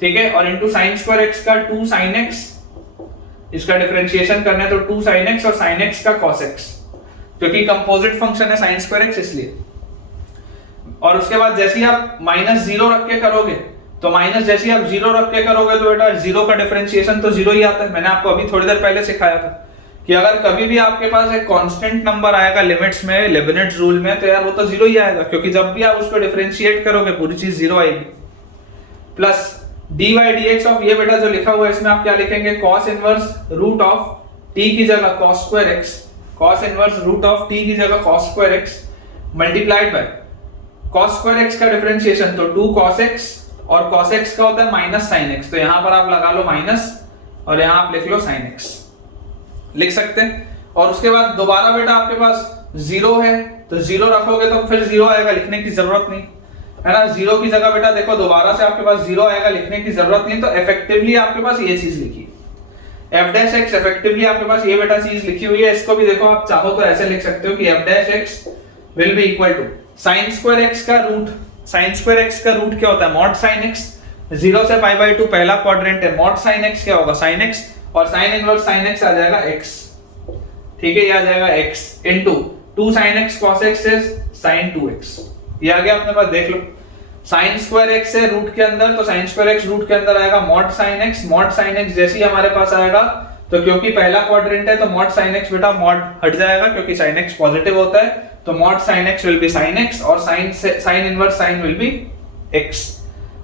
ठीक है, और इनटू साइन स्क्वायर x का 2 sin x, इसका डिफरेंशिएशन करना है तो 2 sin x और sin x का cos x, क्योंकि कंपोजिट फंक्शन है sin स्क्वायर x इसलिए। और उसके बाद जैसे ही आप -0 रख के करोगे तो जैसे ही आप 0 रख के करोगे तो बेटा 0 का डिफरेंशिएशन तो 0 ही आता है। मैंने आपको अभी थोड़ी देर पहले सिखाया था कि अगर कभी भी आपके पास एक कांस्टेंट नंबर आएगा लिमिट्स में लेबनिट्ज रूल में तो यार वो तो 0 ही आएगा, क्योंकि जब भी आप उसको डिफरेंशिएट करोगे पूरी चीज 0 आएगी। Plus d by d x of ये बेटा जो लिखा हुआ है इसमें आप क्या लिखेंगे, cos inverse root of t की जगह cos square x, cos inverse root of t की जगह cos square x multiplied by cos square x का डिफरेंशिएशन तो 2 cos x और cos x का होता है माइनस sin x, तो यहां पर आप लगा लो माइनस और यहां आप लिख लो sin x, लिख सकते हैं। और उसके बाद दोबारा बेटा आपके पास 0 है तो 0 रखोगे तो फिर 0 आएगा, लिखने की जरूरत नहीं। है ना। जीरो की जगह बेटा देखो दोबारा से आपके पास जीरो आएगा, लिखने की जरूरत नहीं, तो इफेक्टिवली आपके पास ये चीज लिखी f डैश x, इफेक्टिवली आपके पास ये बेटा चीज लिखी हुई है। इसको भी देखो आप चाहो तो ऐसे लिख सकते हो कि f dash x will be equal to sin square x का रूट। sin स्क्वायर x का रूट क्या होता है, mod sin x। 0 से पाई बाई 2 पहला क्वाड्रेंट है, mod sin x क्या होगा, sin x, और sin इनवर्स sin x आ जाएगा x, ठीक है, ये आ जाएगा x into 2 sin x cos x is sin 2x। ये आ गया अपने पास, देख लो sin स्क्वायर x है रूट के अंदर, तो sin स्क्वायर x रूट के अंदर आएगा mod sin x। mod sin x जैसे ही हमारे पास आएगा, तो क्योंकि पहला क्वाड्रेंट है तो mod sin x बेटा mod हट जाएगा, क्योंकि sin x पॉजिटिव होता है, तो mod sin x will be sin x, और sin inverse sin will be x,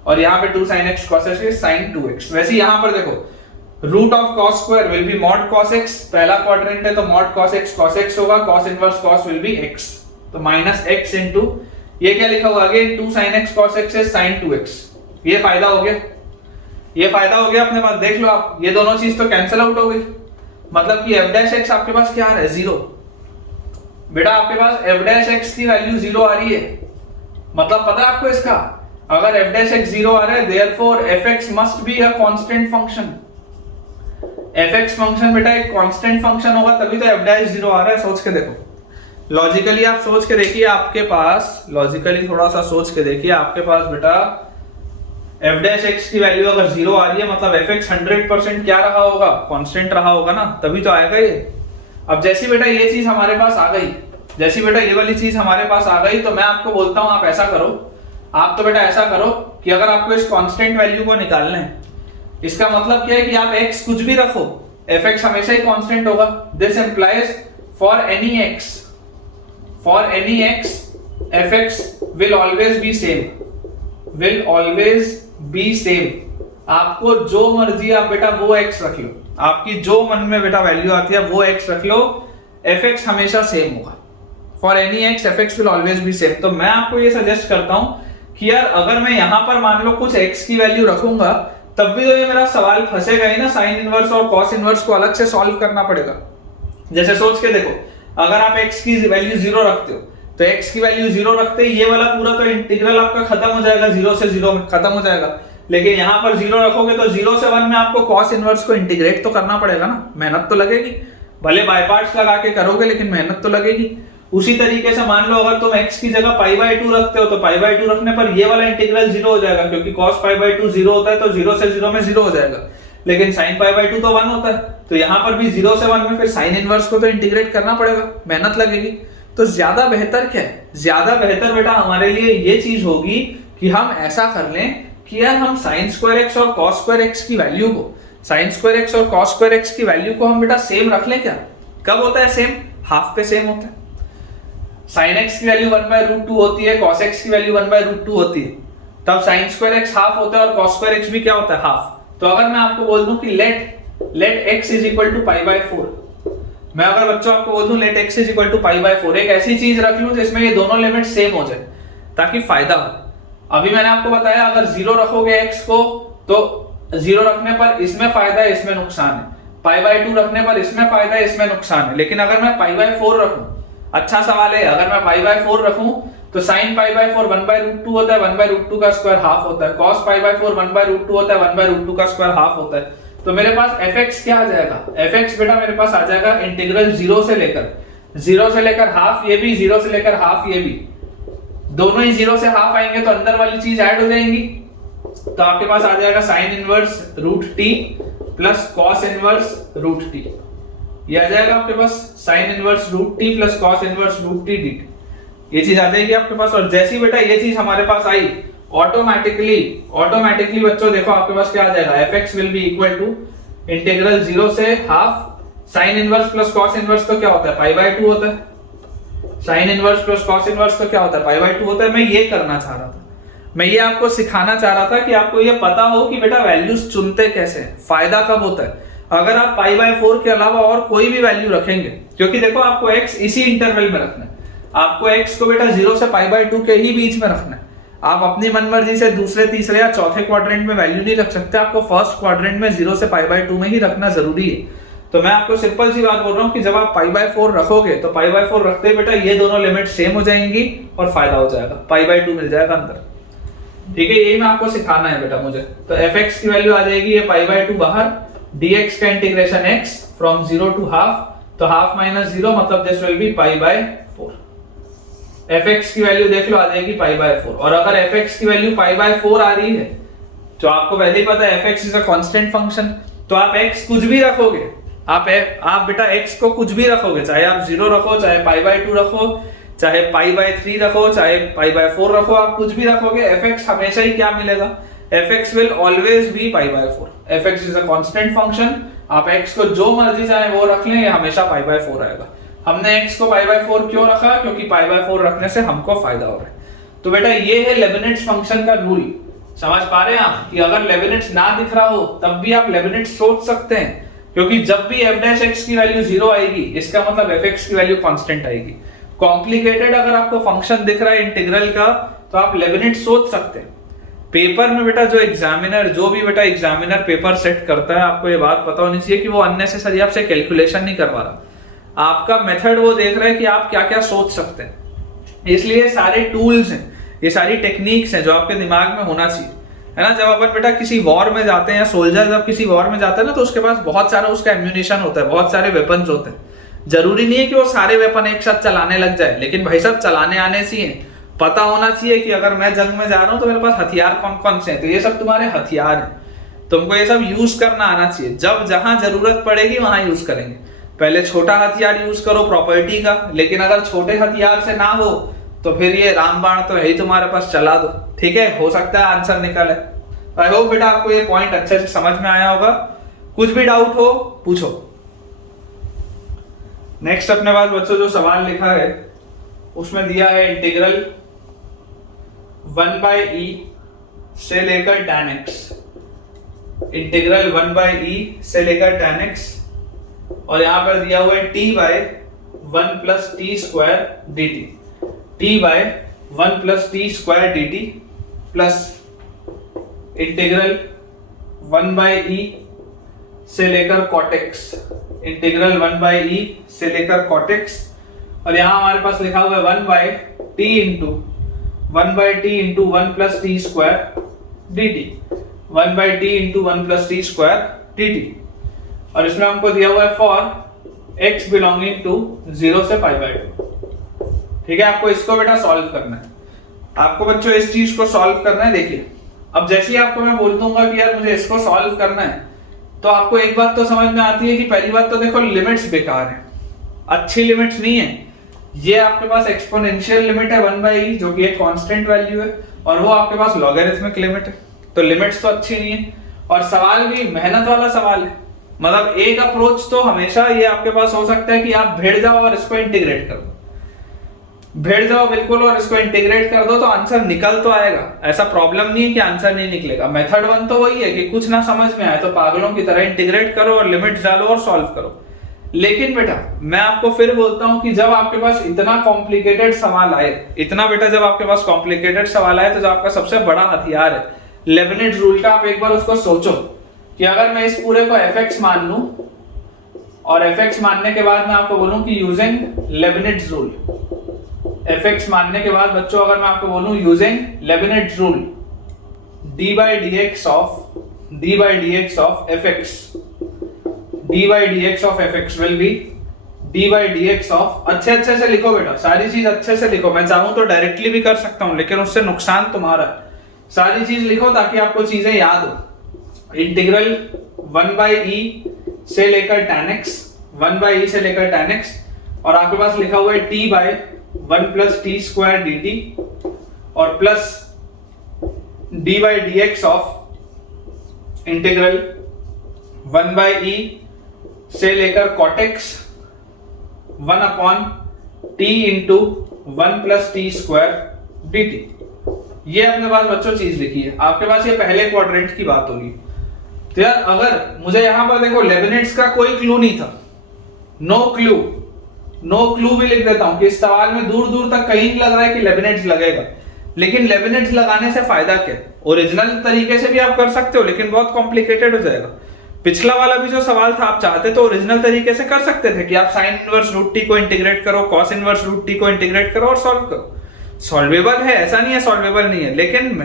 और यहाँ पे 2 sin x cos x is sin 2x। वैसे यहाँ पर देखो root of cos square will be mod cos x, पहला क्वाड्रेंट है तो mod cos x होगा, cos inverse cos will be x, तो माइनस x इनटू ये क्या लिखा हुआ आगे 2 sin x cos x is sin 2x। ये फायदा हो गया, ये फायदा हो गया अपने पास, देख लो आप, ये दोनों चीज तो कैंसिल आउट हो गई, मतलब कि f डैश x आपके पास क्या आ रहा है, जीरो। बेटा आपके पास f डैश x की वैल्यू जीरो आ रही है, मतलब पता है आपको इसका, अगर f डैश x जीरो आ रहा है therefore fx must be a constant function. fx function बेटा एक कांस्टेंट फंक्शन होगा, तभी तो f डैश जीरो आ रहा है। सोच के देखो, लॉजिकली आप सोच के देखिए, आपके पास लॉजिकली थोड़ा सा सोच के देखिए, आपके पास बेटा f डैश x की वैल्यू अगर जीरो आ रही है, मतलब fx 100% क्या रहा होगा, कांस्टेंट रहा होगा ना, तभी तो आएगा ये। अब जैसी बेटा ये चीज हमारे पास आ गई, जैसी बेटा ये वाली चीज हमारे पास आ गई, तो मैं आपको बोलता हूं आप ऐसा करो, आप तो बेटा ऐसा करो कि अगर आपको इस कांस्टेंट वैल्यू को निकालना है, इसका मतलब क्या है कि आप x कुछ भी रखो, fx हमेशा ही कांस्टेंट होगा। This implies for any x fx will always be same, will always be same। आपको जो मर्जी आप बेटा वो x रख लो, आपकी जो मन में बेटा वैल्यू आती है वो x रख लो, fx हमेशा सेम होगा। For any x fx will always be same। तो मैं आपको ये सजेस्ट करता हूं कि यार अगर मैं यहां पर मान लो कुछ x की वैल्यू रखूंगा, तब भी तो ये मेरा सवाल फंसेगा ही ना, साइन इनवर्स और कॉस इनवर्स को अलग से सॉल्व करना पड़ेगा। जैसे सोच के देखो, अगर आप x की वैल्यू जीरो रखते हो, तो x की वैल्यू जीरो रखते ही ये वाला पूरा तो इंटीग्रल आपका खत्म हो जाएगा, जीरो से जीरो में खत्म हो जाएगा। लेकिन यहाँ पर जीरो रखोगे तो 0 से 1 में आपको cos इनवर्स को इंटीग्रेट तो करना पड़ेगा ना, मेहनत तो लगेगी, भले बाय पार्ट्स लगा के करोगे लेकिन मेहनत तो लगेगी। उसी तरीके से मान लो अगर तुम x की जगह π/2 रखते हो, तो π/2 रखने पर ये वाला इंटीग्रल जीरो हो जाएगा, क्योंकि cos π/2 जीरो होता है, तो 0 से 0 में जीरो हो जाएगा। लेकिन sin π/2 तो 1 होता है, तो यहाँ पर भी 0 से 1 में फिर साइन इनवर्स को तो इंटीग्रेट करना पड़ेगा, मेहनत लगेगी। तो ज्यादा बेहतर क्या है, ज्यादा बेहतर बेटा हमारे लिए ये चीज होगी कि हम ऐसा कर लें कि यार हम sin स्क्वायर x और cos स्क्वायर x की वैल्यू को, sin स्क्वायर x और cos स्क्वायर x की वैल्यू को हम बेटा सेम रख लें। क्या कब होता है सेम, हाफ पे सेम होता है। sin x की वैल्यू 1/√2 होती है, cos x की वैल्यू 1/√2 होती है, तब sin स्क्वायर x हाफ होता है और cos स्क्वायर x भी क्या होता है, हाफ। तो अगर मैं आपको बोल दूं कि let x is equal to π/4, मैं अगर बच्चों आपको बोल दूं let x is equal to π/4, एक ऐसी चीज रख लूं जिसमें ये दोनों लिमिट सेम हो जाए ताकि फायदा हो। अभी मैंने आपको बताया अगर जीरो रखोगे x को, तो जीरो रखने पर इसमें फायदा है, इसमें नुकसान है, π/2 रखने पर इसमें फायदा है, इसमें नुकसान है। लेकिन अगर मैं π/4 रखूं, अच्छा सवाल है, अगर मैं π/4 रखूं तो sin π/4 1/√2 होता है, 1/√2 का स्क्वायर हाफ होता है, cos π/4 1/√2 होता है, 1/√2 का स्क्वायर हाफ होता है। तो मेरे पास fx क्या आ जाएगा, fx बेटा मेरे पास आ जाएगा इंटीग्रल 0 से लेकर हाफ, ये भी 0 से लेकर हाफ, ये भी दोनों ही 0 से हाफ आएंगे तो अंदर वाली चीज ऐड हो जाएंगी, तो आपके पास आ जाएगा sin inverse √t plus cos inverse √t। ये आ जाएगा आपके पास sin inverse √t plus cos inverse √t dt, ये चीज आ जाएगी आपके पास। और जैसी बेटा ये चीज हमारे पास आई, ऑटोमेटिकली बच्चों देखो आपके पास क्या आ जाएगा, fx will be equal to integral 0 से half sin inverse plus cos inverse तो क्या होता है, π/2 होता है, sin inverse plus cos inverse तो क्या होता है, π/2 होता है। मैं ये करना चाह रहा था, मैं ये आपको सिखाना चाह रहा था कि आपको ये पता हो कि बेटा वैल्यूज चुनते कैसे, फायदा कब होता है अगर आप π/4 के अलावा और कोई भी वैल्यू रखेंगे। क्योंकि देखो आपको x इसी इंटरवल में रखना है, आपको x को बेटा 0 से π/2 के ही बीच में रखना है। आप अपनी मनमर्जी से दूसरे, तीसरे या चौथे क्वाड्रेंट में वैल्यू नहीं रख सकते, आपको फर्स्ट क्वाड्रेंट में 0 से π/2 में ही रखना जरूरी है। तो मैं आपको सिंपल सी बात बोल रहा हूँ कि जब आप π/4 रखोगे तो π/4 रखते बेटा ये दोनों लिमिट सेम हो जाएंगी और फायदा हो जाएगा, π/2 मिल जाएगा अंदर। ठीक है, यही मैं आपको सिखाना है बेटा मुझे। तो fx की वैल्यू आ जाएगी ये पाई बाय 2 बाहर, dx का इंटीग्रेशन x फ्रॉम 0 टू हाफ, तो हाफ माइनस 0 मतलब this will be pi by 4। fx की वैल्यू देख लो आ जाएगी पाई बाय 4, और अगर fx की वैल्यू पाई बाय 4 आ रही है तो आपको पहले ही पता है fx is a constant function, तो आप x कुछ भी रखोगे, आप बेटा x को कुछ भी रखोगे, चाहे आप 0 रखो, चाहे पाई बाय 2 रखो, चाहे पाई बाय 3 रखो, चाहे पाई बाय 4 रखो, आप कुछ भी रखोगे fx हमेशा ही क्या मिलेगा, fx will always be pi by 4। fx is a constant function, आप x को जो मर्जी चाहे वो रख लें, ये हमेशा पाई बाय 4 आएगा। हमने x को पाई बाय 4 क्यों रखा, क्योंकि पाई बाय 4 रखने से हमको फायदा हो रहा है। तो बेटा ये है लेबनिट्ज फंक्शन का रूल, समझ पा रहे हैं आप, कि अगर लेबनिट्ज ना दिख रहा हो तब भी आप लेबनिट्ज सोच सकते हैं, क्योंकि जब भी f डैश x की वैल्यू 0 आएगी इसका मतलब fx की वैल्यू कांस्टेंट आएगी। कॉम्प्लिकेटेड अगर आपको फंक्शन दिख रहा है इंटीग्रल का तो आप लेबनिट्ज सोच सकते हैं। पेपर में बेटा जो भी बेटा एग्जामिनर पेपर सेट करता है, आपको ये बात पता होनी चाहिए कि वो अननेसेसरी आपसे कैलकुलेशन नहीं करवा रहा, आपका मेथड वो देख रहा है कि आप क्या क्या सोच सकते हैं। इसलिए सारे टूल्स हैं, ये सारी टेक्निक्स हैं जो आपके दिमाग में होना चाहिए, है ना। जब अपन बेटा किसी वॉर में जाते हैं, सोल्जर जब किसी वॉर में जाता है ना, तो उसके पास बहुत सारा उसका एम्यूनिशन होता है, बहुत सारे वेपन्स होते हैं। जरूरी नहीं है कि वो सारे वेपन एक साथ चलाने लग जाए, लेकिन भाई साहब चलाने आने चाहिए, पता होना चाहिए कि अगर मैं जंग में जा रहा हूं तो मेरे पास हथियार कौन कौन से हैं, तो ये सब तुम्हारे हथियार हैं, तुमको ये सब यूज करना आना चाहिए। जब जहां जरूरत पड़ेगी वहां यूज करेंगे। पहले छोटा हथियार यूज करो प्रॉपर्टी का, लेकिन अगर छोटे हथियार से ना हो तो फिर ये रामबाण तो है ही तुम्हारे पास, चला दो। ठीक है, हो सकता है आंसर निकले। आई होप बेटा आपको ये पॉइंट अच्छे से समझ में आया होगा। कुछ भी डाउट हो पूछो। नेक्स्ट अपने पास बच्चों जो सवाल लिखा है उसमें दिया है इंटीग्रल 1/e से लेकर tan x, इंटीग्रल 1/e से लेकर tan x, और यहां पर दिया हुआ है t/1 + t² dt, t/1 + t² dt plus integral 1/e से लेकर cot x, इंटीग्रल 1/e से लेकर cot x, और यहां हमारे पास लिखा हुआ है 1/t × 1 + t² dt, 1/t × 1 + t² dt, और इसमें हमको दिया हुआ है फॉर x बिलोंगिंग टू 0 से π/2। ठीक है, आपको इसको बेटा सॉल्व करना है, आपको बच्चों इस चीज को सॉल्व करना है। देखिए, अब जैसे ही आपको मैं बोल दूंगा कि यार मुझे इसको सॉल्व करना है, तो आपको एक बात तो समझ में आती है कि पहली बात तो देखो लिमिट्स बेकार है, अच्छी लिमिट्स नहीं है। ये आपके पास एक्सपोनेंशियल लिमिट है 1/e जो कि एक कांस्टेंट वैल्यू है, और वो आपके पास लॉगरिथमिक लिमिट है, तो लिमिट्स तो अच्छी नहीं है, और सवाल भी मेहनत वाला सवाल है। मतलब एक अप्रोच तो हमेशा ये आपके पास हो सकता है कि आप भिड़ जाओ और इसको इंटीग्रेट कर दो, भिड़ जाओ बिल्कुल और इसको इंटीग्रेट कर दो तो आंसर निकल तो आएगा, ऐसा प्रॉब्लम नहीं है कि आंसर नहीं निकलेगा। मेथड 1 तो वही है कि कुछ ना समझ में आए तो पागलों की तरह इंटीग्रेट करो और लिमिट डालो और सॉल्व करो। लेकिन बेटा मैं आपको फिर बोलता हूं कि जब आपके पास इतना कॉम्प्लिकेटेड सवाल आए, इतना बेटा जब आपके पास कॉम्प्लिकेटेड सवाल आए, तो जो आपका सबसे बड़ा हथियार है लेबनिट्ज रूल का, आप एक बार उसको सोचो कि अगर मैं इस पूरे को fx मान लूं और fx मानने के बाद मैं आपको बोलूं कि यूजिंग लेबनिट्ज रूल, fx मानने के बाद बच्चों अगर मैं आपको बोलूं using Leibniz rule, d/dx of fx, d/dx of fx will be d/dx of, अच्छे से लिखो बेटा, सारी चीज अच्छे से लिखो। मैं चाहूं तो डायरेक्टली भी कर सकता हूं, लेकिन उससे नुकसान तुम्हारा है। सारी चीज लिखो ताकि आपको चीजें याद हो। इंटीग्रल 1/e से लेकर tan x, 1/e से लेकर tan x, और आपके पास लिखा हुआ है t/1 + t² dt, और plus d/dx of integral 1/e से लेकर cot x 1/t × 1 + t² dt। ये अपने पास बच्चों चीज लिखी है, आपके पास ये पहले क्वाड्रेंट की बात होगी। तो यार अगर मुझे यहां पर देखो लेबनिट्ज का कोई क्लू नहीं था, नो क्लू भी लिख देता हूं कि इस सवाल में दूर दूर तक कहीं नहीं लग रहा है कि लेबनिट्ज लगेगा, लेकिन लेबनिट्ज लगाने से फायदा क्या है? ओरिजिनल तरीके से भी आप कर सकते हो, लेकिन बहुत कॉम्प्लिकेटेड हो जाएगा। पिछला वाला भी जो सवाल था, आप चाहते तो ओरिजिनल तरीके से कर सकते थे कि आप sin−1 √t को इंटीग्रेट करो, cos−1 √t को इंटीग्रेट करो और सॉल्व करो। सॉल्वेबल है, ऐसा नहीं है सॉल्वेबल नहीं है, लेकिन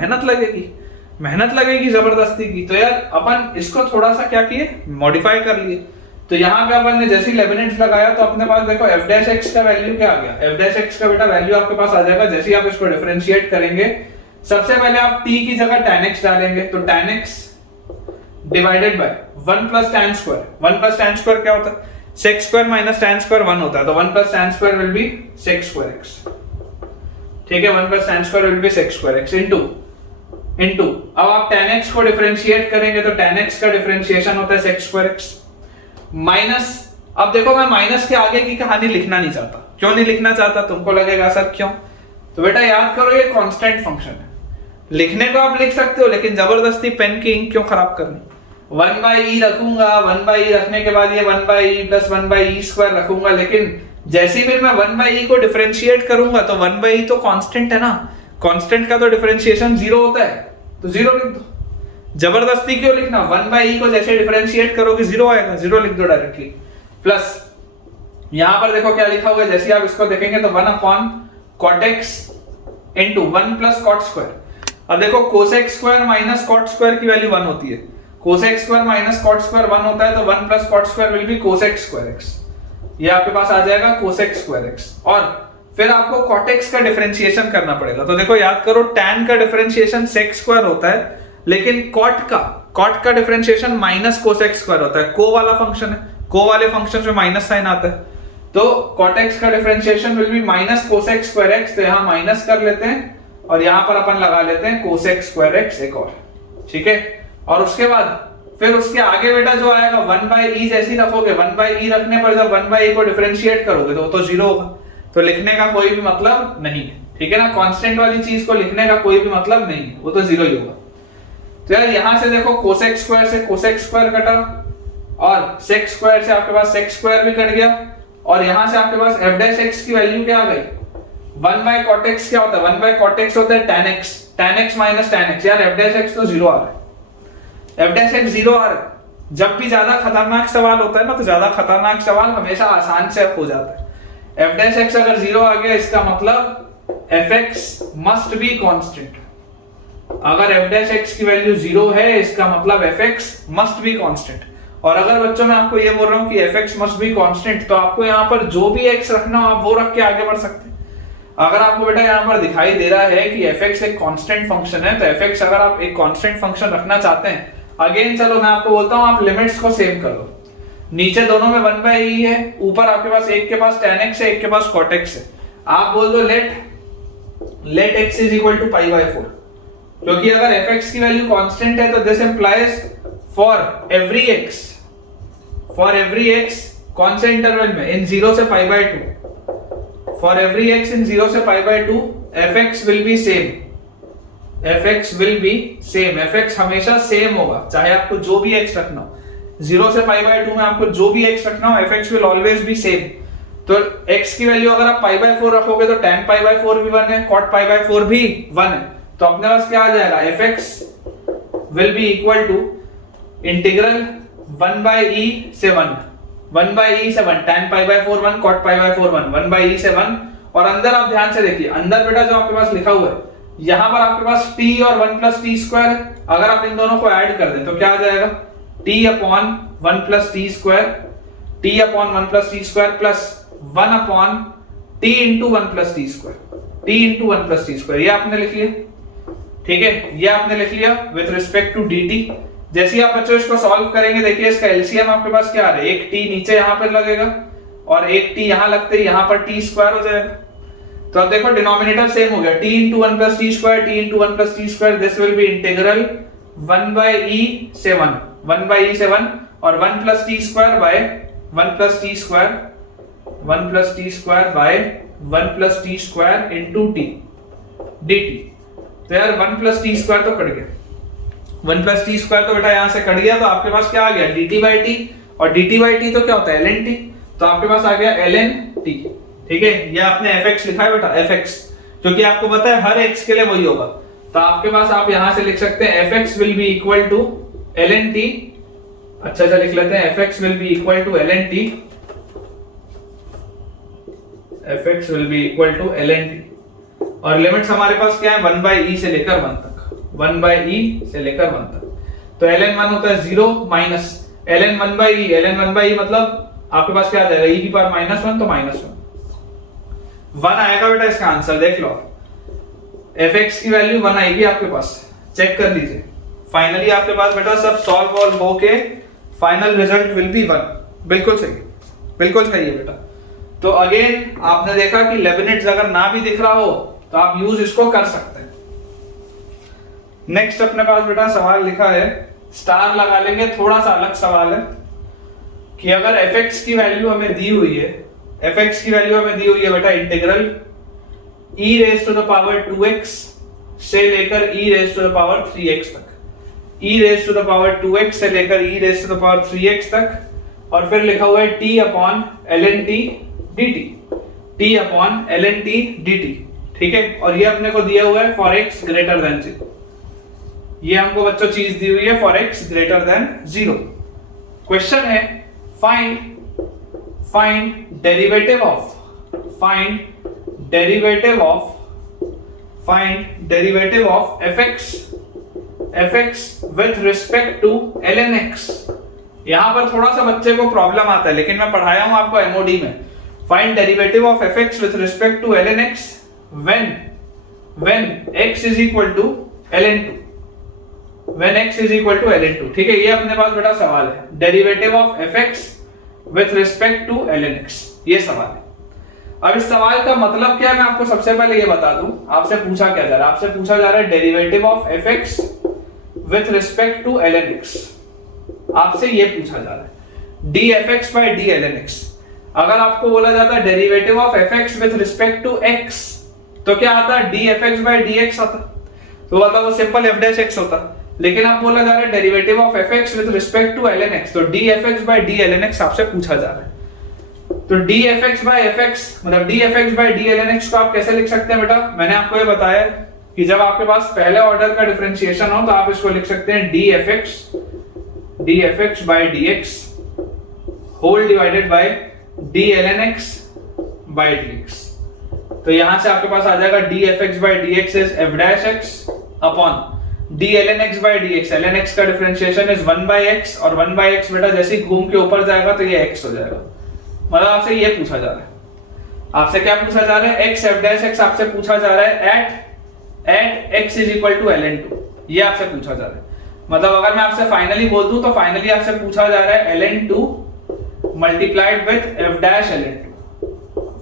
मेहनत लगेगी जबरदस्ती की। तो यार अपन इसको थोड़ा सा क्या किए, मॉडिफाई कर लिए। तो यहाँ पे अपन ने जैसे लेबनिट्स लगाया तो अपने पास देखो f डैश x का वैल्यू क्या आ गया, f डैश x का बेटा वैल्यू आपके पास आ जाएगा। जैसे ही आप इसको डिफरेंशिएट करेंगे, सबसे पहले आप t की जगह tan x डालेंगे, तो tan x divided by 1 plus tan square. 1 plus tan square क्या होता है, sec square minus tan square 1 होता है, तो 1 plus tan square will B sec square x। ठीक है, 1 plus tan square will B sec square x into अब आप tan x को डिफरेंशिएट करेंगे तो tan x का डिफरेंशिएशन होता है sec स्क्वायर x माइनस। अब देखो मैं माइनस के आगे की कहानी लिखना नहीं चाहता। क्यों नहीं लिखना चाहता, तुमको लगेगा सर क्यों, तो बेटा याद करो ये कांस्टेंट फंक्शन है, लिखने को आप लिख सकते हो लेकिन जबरदस्ती पेन की इंक क्यों खराब करनी। 1/e रखूंगा, 1/e रखने के बाद ये 1/e प्लस 1/e स्क्वायर रखूंगा, लेकिन जैसे ही फिर मैं 1/e को डिफरेंशिएट करूंगा तो 1/e तो कांस्टेंट है ना, कांस्टेंट का तो डिफरेंशिएशन 0 होता है, तो 0 लिख दो। जबरदस्ती क्यों लिखना, 1/e को जैसे डिफरेंशिएट करोगे 0 आएगा, 0 लिख दो डायरेक्टली। प्लस यहां पर देखो क्या लिखा हुआ है, जैसे आप इसको देखेंगे तो 1 upon cot x into 1 plus cot square. अब देखो cosec square minus cot square की वैल्यू 1 होती है, cosec square minus cot square 1 होता है, तो 1 plus cot square will B cosec square x। ये आपके पास आ जाएगा cosec स्क्वायर x, और फिर आपको cot x का डिफरेंशिएशन करना पड़ेगा। तो देखो याद करो, tan का डिफरेंशिएशन sec स्क्वायर होता है, लेकिन cot का डिफरेंशिएशन माइनस cosec स्क्वायर होता है। को वाला फंक्शन है, को वाले फंक्शन में माइनस साइन आता है, तो cot x का differentiation will be minus cosec square x। तो यहां माइनस कर लेते हैं और यहां पर अपन लगा लेते हैं cosec स्क्वायर x एक और, ठीक है। और उसके बाद फिर उसके आगे बेटा जो आएगा 1/e जैसी रखोगे, 1/e रखने पर जब 1/e को डिफरेंशिएट करोगे तो 0 होगा, तो लिखने का कोई भी मतलब नहीं है, ठीक है ना। कांस्टेंट वाली चीज को लिखने का कोई भी मतलब नहीं है, वो तो 0 ही होगा। तो यार यहां से देखो cosec स्क्वायर से cosec स्क्वायर कटा, और sec स्क्वायर से आपके पास sec स्क्वायर भी कट गया, और यहां से आपके पास f डैश x की वैल्यू क्या आ गई, 1/cot x क्या होता है, 1/cot x होता है tan x minus tan x। यार f डैश x तो 0 आ रहा है, f डैश x 0 आ रहा है। जब भी ज्यादा खतरनाक सवाल होता है ना, तो ज्यादा खतरनाक सवाल हमेशा आसान से हो जाता है। f डैश x अगर 0 आ गया, इसका मतलब fx मस्ट बी कांस्टेंट। अगर f डैश x की वैल्यू 0 है, इसका मतलब fx मस्ट बी कांस्टेंट। और अगर बच्चों मैं आपको ये बोल रहा हूं कि fx मस्ट बी कांस्टेंट, तो आपको यहाँ पर जो भी x रखना हो आप वो रख के आगे बढ़ सकते हैं। अगर आपको बेटा यहाँ पर दिखाई दे रहा है कि fx एक कांस्टेंट फंक्शन है, तो fx अगर आप एक कांस्टेंट फंक्शन रखना चाहते हैं, अगेन चलो मैं आपको बोलता हूँ आप लिमिट्स को सेम कर लो। नीचे दोनों में 1/e है, ऊपर आपके पास एक के पास tan x है, एक के पास cot x है। आप बोल दो let x is equal to π/4, क्योंकि अगर fx की वैल्यू कांस्टेंट है तो this implies for every x कौन से इंटरवल में, इन 0 से π/2, फॉर एवरी x इन 0 से π/2 fx will B same, fx हमेशा सेम होगा, चाहे आपको जो भी x रखना हो। 0 से π/2 में आपको जो भी x रखना हो, fx will always be same. तो x की वैल्यू अगर आप π/4 रखोगे तो tan π/4 भी 1 है, cot π/4 भी 1 है, तो अपने पास क्या आ जाएगा, fx will be equal to integral 1/e से 1 tan π/4 1, cot π/4 1, 1/e से 1। और अंदर आप ध्यान से देखिए, अंदर बेटा जो आपके पास लिखा हुआ है, यहां पर आपके पास t और 1 प्लस t स्क्वायर है। अगर आप इन दोनों को ऐड कर दें तो क्या आ जाएगा, t upon 1 plus t square, t upon 1 plus t square plus 1 upon t into 1 plus t square, t into 1 plus t square. ये आपने लिख लिया, ठीक है, ये आपने लिख लिया विद रिस्पेक्ट टू dt। जैसे ही आप बच्चों इसको सॉल्व करेंगे, देखिए इसका एलसीएम आपके पास क्या आ रहा है, एक t नीचे यहां पर लगेगा और एक t यहां लगते ही यहां पर t स्क्वायर हो जाएगा। तो अब देखो डिनोमिनेटर सेम हो गया, t into 1 plus t square, t into 1 plus t square, this will B integral 1/e से 1 और 1 plus t square by 1 plus t square, 1 plus t square by 1 plus t square into t dt। तो यार 1 प्लस t स्क्वायर तो कट गया, 1 प्लस t स्क्वायर तो बेटा यहां से कट गया, तो आपके पास क्या आ गया, dt बाई टी, और dt बाई टी तो क्या होता है, ln t, तो आपके पास आ गया ln t, ठीक है। ये आपने fx लिखा है बेटा, fx, क्योंकि आपको पता है हर x के लिए वही होगा, तो आपके पास आप यहां से लिख सकते हैं fx will be equal to ln t। अच्छा लिख लेते हैं, fx will be equal to ln t, fx will be equal to ln t। और लिमिट्स हमारे पास क्या है 1/e से लेकर 1 तक, 1/e से लेकर 1 तक। तो ln 1 होता है 0 minus ln 1/e, ln 1/e मतलब आपके पास क्या आ जाएगा e की पावर -1 तो -1 आएगा बेटा इसका आंसर। देख लो fx की वैल्यू 1 आएगी आपके पास, चेक कर लीजिए। फाइनली आपके पास बेटा सब सॉल्व और हो के फाइनल रिजल्ट विल बी 1। बिल्कुल सही, बिल्कुल सही है बेटा। तो अगेन आपने देखा कि लेबनिट्ज अगर ना भी दिख रहा हो तो आप यूज इसको कर सकते हैं। नेक्स्ट अपने पास बेटा सवाल लिखा है, स्टार लगा लेंगे, थोड़ा सा अलग सवाल है कि अगर fx की वैल्यू हमें दी हुई है, fx की वैल्यू हमें दी हुई है बेटा integral e raise to the power 2x से लेकर e raise to the power 3x तक, e raise to the power 2x से लेकर e raise to the power 3x तक, और फिर लिखा हुआ है t upon ln t dt, t upon ln t dt, ठीक है। और ये अपने को दिया हुआ है फॉर x ग्रेटर देन 0, ये हमको बच्चों चीज दी हुई है for x greater than 0। Question है find derivative of fx with respect to ln x। यहां पर थोड़ा सा बच्चे को प्रॉब्लम आता है, लेकिन मैं पढ़ाया हूं आपको एमओडी में। Find derivative of fx with respect to ln x when x is equal to ln 2, when x is equal to ln 2, ठीक है। ये अपने पास बेटा सवाल है, derivative of fx with respect to ln x, ये सवाल है। अब इस सवाल का मतलब क्या है मैं आपको सबसे पहले ये बता दूं। आपसे पूछा क्या जा रहा है, आपसे पूछा जा रहा है derivative of fx with respect to ln x। आपसे ये पूछा जा रहा है dfx by d ln x। अगर आपको बोला जाता है derivative of fx with respect to x तो क्या आता है dfx by dx आता, तो मतलब वो सिंपल f डैश x होता। लेकिन अब बोला जा रहा है derivative of fx with respect to ln x, तो dfx by d ln x आपसे पूछा जा रहा है। तो dfx by fx मतलब dfx by d ln x को आप कैसे लिख सकते हैं बेटा, मैंने आपको ये बताया कि जब आपके पास पहले ऑर्डर का डिफरेंशिएशन हो तो आप इसको लिख सकते हैं dfx by dx whole divided by d ln x by dx। तो यहां से आपके पास आ जाएगा dfx by dx is f dash x upon d ln x by dx, ln x का डिफरेंशिएशन इज 1 by x, और 1 by x बेटा जैसे ही घूम के ऊपर जाएगा तो ये x हो जाएगा। मतलब आपसे ये पूछा जा रहा है, आपसे क्या पूछा जा रहा है x f dash x आपसे पूछा जा रहा है at x is equal to ln 2, ये आपसे पूछा जा रहा है। मतलब अगर मैं आपसे फाइनली बोल दूं तो फाइनली आपसे पूछा जा रहा है ln 2 multiplied with f dash ln 2।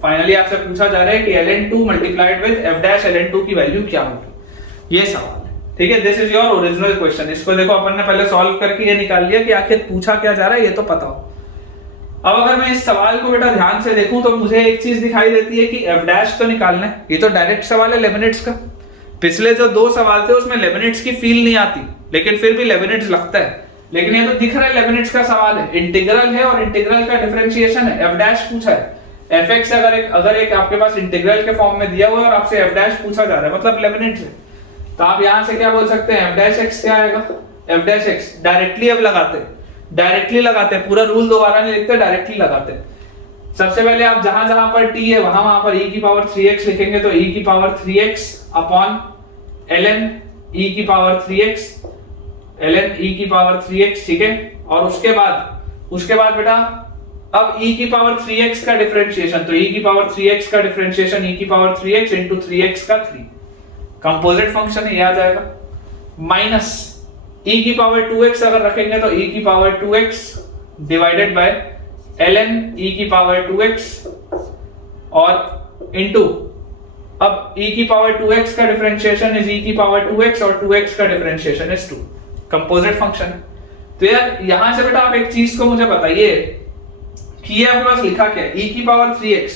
Finally आपसे पूछा जा रहा है कि ln 2 multiplied with f dash ln 2 की वैल्यू क्या होगी, ये सवाल है, ठीक है। This is your original question. इसको देखो अपन ने पहले सॉल्व करके ये निकाल लिया कि आखिर पूछा क्या जा रहा है, ये तो पता हो। अब अगर मैं इस सवाल को बेटा ध्यान से देखूं तो मुझे एक चीज दिखाई देती है कि f डैश तो निकालना है, ये तो डायरेक्ट सवाल है लेबनिट्ज का। पिछले जो 2 सवाल थे उसमें लेबनिट्ज की फील नहीं आती, लेकिन फिर भी लेबनिट्ज लगता है। लेकिन ये तो दिख रहा है लेबनिट्ज का सवाल है, इंटीग्रल है और इंटीग्रल का डिफरेंशिएशन है, f डैश पूछा है। fx अगर एक आपके पास इंटीग्रल के फॉर्म में दिया हुआ है और आपसे f डैश पूछा जा रहा है मतलब लेबनिट्ज है, तो आप यहां से क्या बोल सकते हैं f डैश x क्या आएगा, f डैश x डायरेक्टली अब लगाते हैं, पूरा रूल दोबारा नहीं लिखते, डायरेक्टली लगाते हैं। सबसे पहले आप जहां जहां पर t है वहां पर e की पावर 3x लिखेंगे, तो e की power 3x upon ln e की पावर 3x, ln e की पावर 3x, ठीक है। और उसके बाद बेटा अब e की पावर 3x का डिफरेंशिएशन, तो e की पावर 3x का डिफरेंशिएशन e की पावर 3x into 3x का 3 कंपोजिट फंक्शन है, ये आ जाएगा। माइनस e की पावर 2x अगर रखेंगे तो e की power 2x divided by ln e की पावर 2x और इनटू अब e की पावर 2x का डिफरेंशिएशन इज e की पावर 2x और 2x का डिफरेंशिएशन इज 2, कंपोजिट फंक्शन। तो यार यहां से बेटा आप एक चीज को मुझे बताइए कि ये आपके पास लिखा क्या है, e की पावर 3x,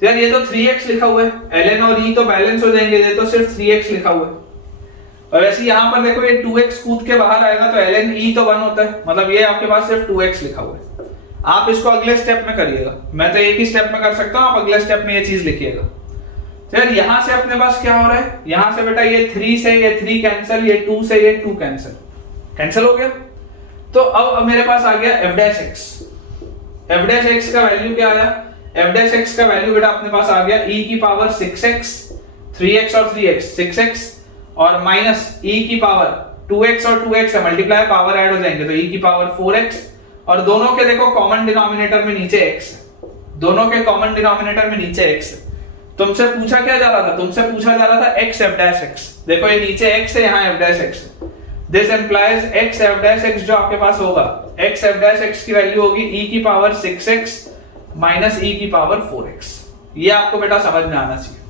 तो यार ये तो 3x लिखा हुआ है, ln और e तो बैलेंस हो जाएंगे, ये तो सिर्फ 3x लिखा हुआ है। और ऐसे यहां पर देखो ये 2x कूद के बाहर आएगा तो ln e तो 1 होता है, मतलब ये आपके पास सिर्फ 2x लिखा हुआ है। आप इसको अगले स्टेप में करिएगा, मैं तो एक ही स्टेप में कर सकता हूं, आप अगले स्टेप में ये चीज लिखिएगा। तो यार यहां से अपने पास क्या हो रहा है, यहां से बेटा ये 3 से ये 3 कैंसिल, ये 2 से ये 2 कैंसिल हो गया। तो अब मेरे पास आ गया f dash x। f dash x का वैल्यू क्या आया, f डैश x का वैल्यू बेटा अपने पास आ गया e की पावर 6x 3x और 3x 6x और माइनस e की पावर 2x और 2x से मल्टीप्लाई पावर ऐड हो जाएंगे तो e की पावर 4x और दोनों के देखो कॉमन डिनोमिनेटर में नीचे x है, दोनों के कॉमन डिनोमिनेटर में नीचे x है। तुमसे पूछा क्या जा रहा था, तुमसे पूछा जा रहा था x f dash x, देखो ये नीचे x है यहाँ f dash x है। This implies x f dash x जो आपके पास होगा x f dash x की वैल्यू होगी e की पावर 6x माइनस e की पावर 4x। ये आपको बेटा समझ में आना चाहिए,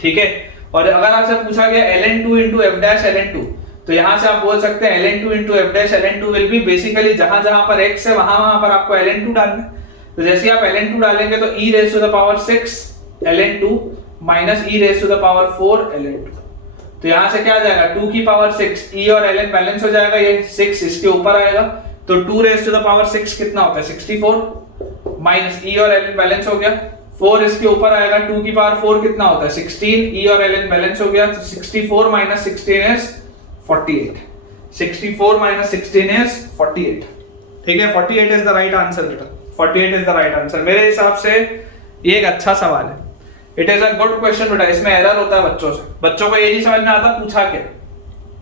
ठीक है। और अगर आपसे पूछा गया ln2 into f dash ln2 तो यहां से आप बोल सकते हैं ln2 into f dash ln2 will be basically जहां जहां पर x है वहां पर आपको ln2 डालना है। तो जैसे आप ln2 डालेंगे तो e raised to the power 6 ln2 minus e raised to the power 4 ln2। तो यहां से क्या आ जाएगा 2 की पावर 6 e और ln बैलेंस हो जाएगा, ये 6 इसके ऊपर आएगा तो 2 raised to the power 6 कितना होता है 64 माइनस e और ln बैलेंस हो गया, 4 इसके ऊपर आएगा 2 की पावर 4 कितना होता है 16, e और ln बैलेंस हो गया तो 64 माइनस 16 इज 48, 64 माइनस 16 इज 48, ठीक है। 48 इज द राइट आंसर बेटा, 48 इज द राइट आंसर। मेरे हिसाब से ये एक अच्छा सवाल है, it is a good question बेटा। इसमें एरर होता है बच्चों से, बच्चों को ये नहीं समझ में आता पूछा क्या,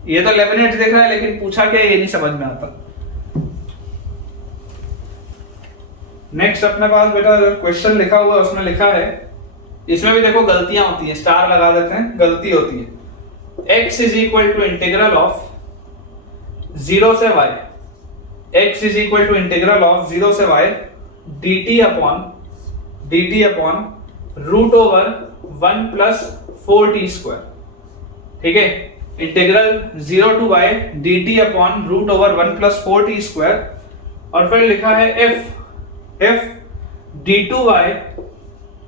ये तो लेबनिट्स देख रहा है लेकिन पूछा क्या ये नहीं समझ में आता। नेक्स्ट अपने पास बेटा जो क्वेश्चन लिखा हुआ है उसमें लिखा है, इसमें भी देखो गलतियां होती हैं, स्टार लगा देते हैं, गलती होती है। x is equal to integral of 0 से y, x is equal to integral of 0 से y dt upon root over 1 plus 4t square, ठीक है। Integral 0 to y dt upon root over 1 plus 4t square और फिर लिखा है f d2y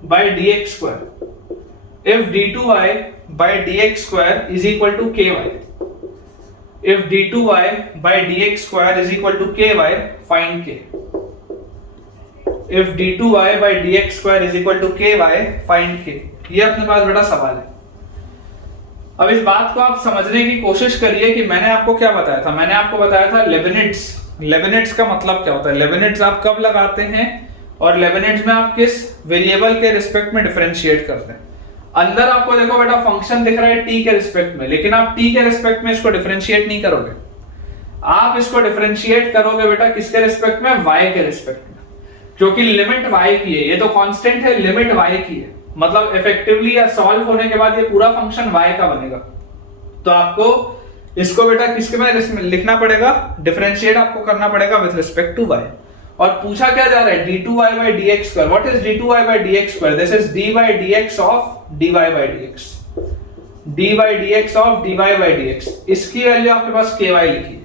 by dx square, if d2y by dx square is equal to ky, if d2y by dx square is equal to ky, find k, if d2y by dx square is equal to ky, find k। ये अपने पास बड़ा सवाल है। अब इस बात को आप समझने की कोशिश करिए कि मैंने आपको क्या बताया था, मैंने आपको बताया था लेबनिट्स का मतलब क्या होता है, लेबनिट्स आप कब लगाते हैं और लेबनिट्स में आप किस वेरिएबल के रिस्पेक्ट में डिफरेंशिएट करते हैं। अंदर आपको देखो बेटा फंक्शन दिख रहा है t के रिस्पेक्ट में, लेकिन आप t के रिस्पेक्ट में इसको डिफरेंशिएट नहीं करोगे, आप इसको डिफरेंशिएट करोगे बेटा किसके रिस्पेक्ट में, y के रिस्पेक्ट में, क्योंकि लिमिट y की है, ये तो कांस्टेंट है, लिमिट y की है, मतलब इफेक्टिवली या सॉल्व होने के बाद ये पूरा फंक्शन y का बनेगा। तो आपको इसको बेटा किसके में लिखना पड़ेगा, डिफरेंशिएट आपको करना पड़ेगा विद रिस्पेक्ट टू y। और पूछा क्या जा रहा है d2y by dx square, what is d2y by dx square, this is d by dx of dy by dx, d by dx of dy by dx, इसकी वैल्यू आपके पास ky लिखी है,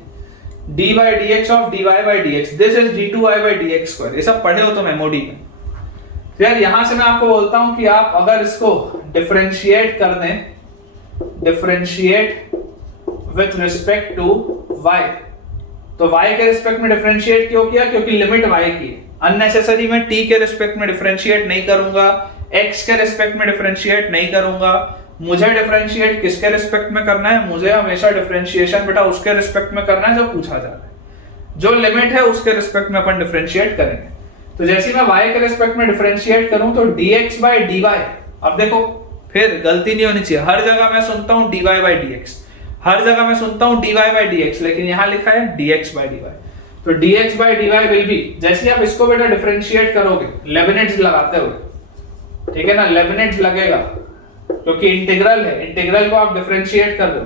d by dx of dy by dx, this is d2y by dx square। ये सब पढ़े हो तुम MOD में। तो यार यहां से मैं आपको बोलता हूं कि आप अगर इसको डिफरेंशिएट कर दें, differentiate with respect to y, तो y के रिस्पेक्ट में डिफरेंशिएट क्यों किया, क्योंकि लिमिट y की है। अननेसेसरी मैं t के रिस्पेक्ट में डिफरेंशिएट नहीं करूंगा, x के रिस्पेक्ट में डिफरेंशिएट नहीं करूंगा, मुझे डिफरेंशिएट किसके रिस्पेक्ट में करना है, मुझे हमेशा डिफरेंशिएशन बेटा उसके रिस्पेक्ट में करना है जो पूछा जा रहा है, जो लिमिट है उसके रिस्पेक्ट में अपन डिफरेंशिएट करेंगे। तो जैसे मैं y के रिस्पेक्ट में डिफरेंशिएट करूं तो dx by dy, अब देखो फिर गलती नहीं होनी चाहिए, हर जगह मैं सुनता हूं dy by dx, हर जगह मैं सुनता हूं dy by dx, लेकिन यहां लिखा है dx by dy। तो dx by dy will be, जैसे आप इसको बेटा डिफरेंशिएट करोगे लेबनिट्स लगाते हुए, ठीक है ना, लेबनिट्स लगेगा क्योंकि इंटीग्रल है, इंटीग्रल को आप डिफरेंशिएट कर दो,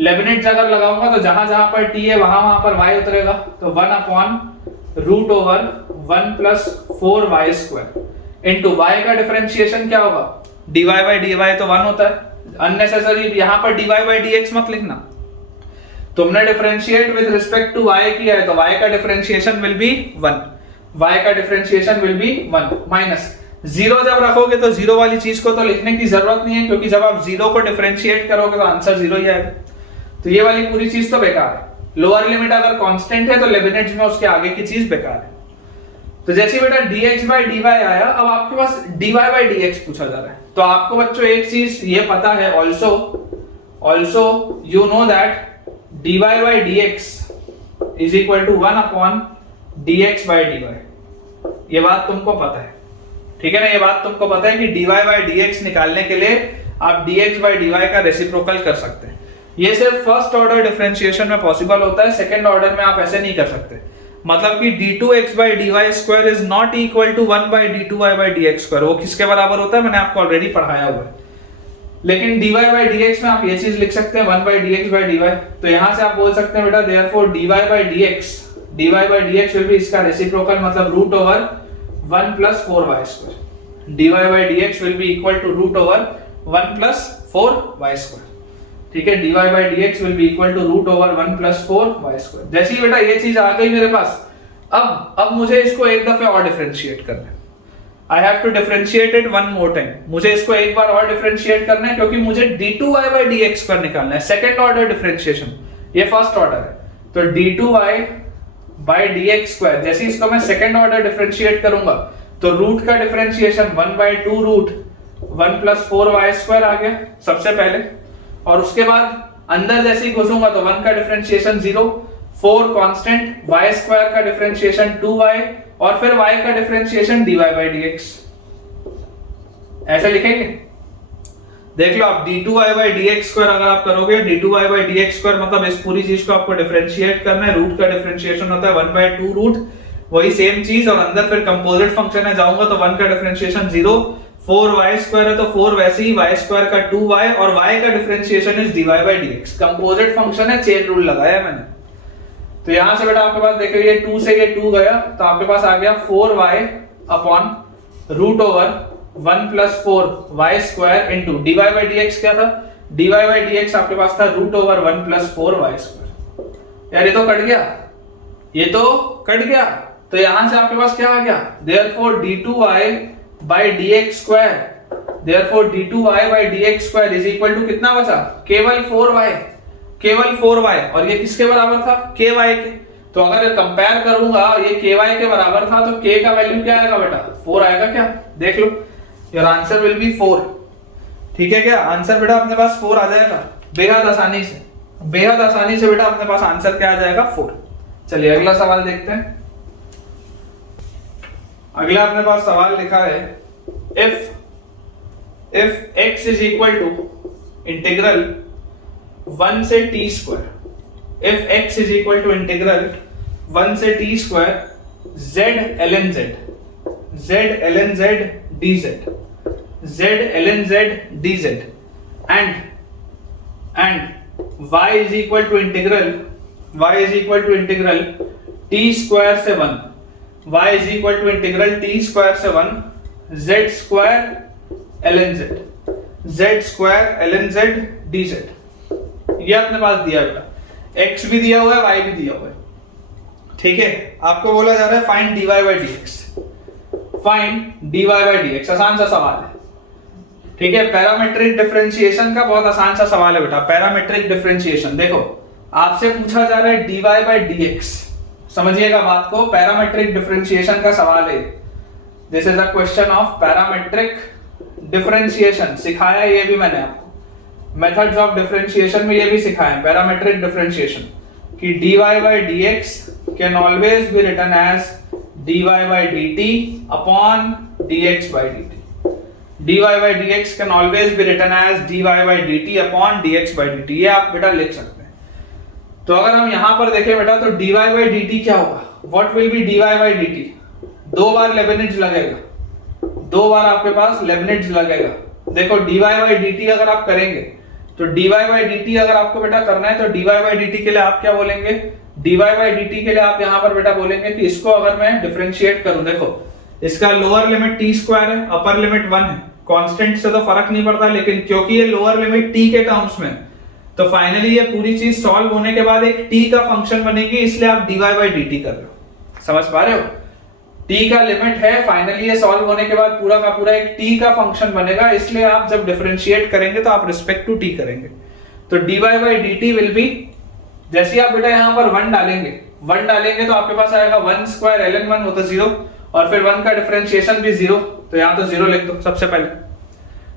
लेबनिट्स अगर लगाऊंगा तो जहां जहां पर t है वहां पर y उतरेगा, तो 1 upon root over 1 plus 4y square into y का डिफरेंशिएशन क्या होगा, dy by dy तो 1 होता है, अननेसेसरी यहां पर dy by dx मत लिखना, तुमने differentiate with respect to y किया है तो y का डिफरेंशिएशन विल बी 1, y का डिफरेंशिएशन विल बी 1 माइनस 0 जब रखोगे तो 0 वाली चीज को तो लिखने की जरूरत नहीं है, क्योंकि जब आप 0 को डिफरेंशिएट करोगे तो आंसर 0 ही आएगा, तो ये वाली पूरी चीज तो बेकार है। लोअर लिमिट अगर कांस्टेंट है तो लेबनिट्स में उसके आगे की चीज बेकार है। तो जैसे बेटा dx by dy आया, अब आपके पास dy by dx पूछा जा रहा है, तो आपको बच्चों एक चीज ये पता है also you know that dy by dx is equal to 1 upon dx by dy, ये बात तुमको पता है, ठीक है ना, ये बात तुमको पता है कि dy by dx निकालने के लिए आप dx by dy का रेसिप्रोकल कर सकते हैं। ये सिर्फ फर्स्ट ऑर्डर डिफरेंशिएशन में पॉसिबल होता है, सेकंड ऑर्डर में आप ऐसे नहीं कर सकते। मतलब कि d2x by dy square is not equal to 1 by d2y by dx square। वो किसके बराबर होता है मैंने आपको ऑलरेडी पढ़ाया हुआ है। लेकिन dy by dx में आप ये चीज लिख सकते हैं 1 by dx by dy। तो यहां से आप बोल सकते हैं बेटा therefore dy by dx will be इसका रेसिप्रोकल, मतलब root over 1 plus 4y square। dy by dx will be equal to root over 1 plus 4y square। ठीक है, dy by dx will be equal to root over 1 plus 4y square। जैसे ही बेटा ये चीज आ गई मेरे पास, अब मुझे इसको एक दफे और डिफरेंशिएट करना है। I have to differentiate it one more time। मुझे इसको एक बार और डिफरेंशिएट करना है क्योंकि मुझे d2y by dx पर निकालना है, सेकंड ऑर्डर डिफरेंशिएशन, ये फर्स्ट ऑर्डर है। तो d2y by dx स्क्वायर, जैसे इसको मैं सेकंड ऑर्डर डिफरेंशिएट करूंगा तो रूट का डिफरेंशिएशन 1 by 2 रूट 1 plus 4y स्क्वायर आ गया सबसे पहले, और उसके बाद अंदर जैसे ही घुसूंगा तो 1 का डिफरेंशिएशन 0, 4 कांस्टेंट, y स्क्वायर का डिफरेंशिएशन 2y, और फिर y का डिफरेंशिएशन dy by dx। ऐसे लिखेंगे, देख लो आप d2y by dx स्क्वायर अगर आप करोगे, d2y by dx स्क्वायर मतलब इस पूरी चीज को आपको डिफरेंशिएट करना है। रूट का डिफरेंशिएशन होता है 1 by 2 रूट, वही सेम चीज, और अंदर फिर कंपोजिट फंक्शन है जाऊंगा तो 1 का डिफरेंशिएशन 0, 4y स्क्वायर है तो 4 वैसे ही, y स्क्वायर का 2y, और y का differentiation is dy by dx। Composite function है, चेन रूल लगाया मैंने। तो यहां से बेटा आपके पास देखो ये 2 से ये 2 गया तो आपके पास आ गया 4y upon root over 1 plus 4y square into dy by dx। क्या था? dy by dx आपके पास था root over 1 plus 4y square. यार ये तो कट गया, ये तो कट गया, तो यहां से आपके पास क्या आ गया? therefore d2y by dx square, therefore d2y by dx square is equal to कितना बचा? केवल 4y, केवल 4y, और ये किसके बराबर था? ky के। तो अगर कंपेयर करूंगा, ये ky के बराबर था तो k का वैल्यू क्या आएगा बेटा? 4 आएगा क्या? देख लो, योर आंसर विल बी 4। ठीक है क्या? आंसर बेटा अपने पास 4 आ जाएगा बेहद आसानी से, बेहद आसानी से बेटा अपने पास आंसर क्या आ जाएगा? 4। चलिए अगला सवाल देखते हैं। अगला अपने पास सवाल लिखा है, if x is equal to integral 1 से t square, if x is equal to integral 1 से t square z ln z dz, z ln z dz and y is equal to integral t square से 1, y is equal to integral t square से 1 z square ln z dz। ये अपने पास दिया बेटा, x भी दिया हुआ है, y भी दिया हुआ है। ठीक है, आपको बोला जा रहा है find dy by dx, find dy by dx। आसान सा सवाल है। ठीक है, पैरामेट्रिक डिफरेंशिएशन का बहुत आसान सा सवाल है बेटा। पैरामेट्रिक डिफरेंशिएशन देखो, आपसे पूछा जा रहा है dy by dx। समझिएगा बात को, पैरामेट्रिक डिफरेंशिएशन का सवाल है। This is a question of parametric differentiation. सिखाया ये भी मैंने आपको, मेथड्स ऑफ डिफरेंशिएशन में ये भी सिखाया पैरामेट्रिक डिफरेंशिएशन कि dy by dx can always be written as dy by dt upon dx by dt। dy by dx can always be written as dy by dt upon dx by dt। ये आप बेटा लिख सकते हैं। तो अगर हम यहां पर देखें बेटा तो dy by dt क्या होगा? What will be dy by dt? 2 bar Lebanese लगेगा, 2 बार आपके पास लेबनिज लगेगा। देखो dy by dt अगर आप करेंगे तो dy by dt अगर आपको बेटा करना है तो dy by dt के लिए आप क्या बोलेंगे? dy by dt के लिए आप यहां पर बेटा बोलेंगे कि इसको अगर मैं डिफरेंशिएट करूं, देखो इसका लोअर लिमिट t स्क्वायर है, अपर लिमिट 1 है, कांस्टेंट से तो फर्क नहीं पड़ता, लेकिन क्योंकि ये लोअर लिमिट t के टर्म्स में, तो फाइनली ये पूरी चीज सॉल्व होने के बाद एक t का फंक्शन बनेगी, इसलिए आप dy by dt कर रहे हो। समझ पा रहे हो? t का लिमिट है, फाइनली ये सॉल्व होने के बाद पूरा का पूरा एक t का फंक्शन बनेगा, इसलिए आप जब डिफरेंशिएट करेंगे तो आप रिस्पेक्ट टू t करेंगे। तो dy by dt will be, जैसे आप बेटा यहां पर 1 डालेंगे तो आपके पास आएगा 1 स्क्वायर ln 1 होता 0, और फिर 1 का डिफरेंशिएशन भी 0, तो यहां तो 0 लिख दो सबसे पहले,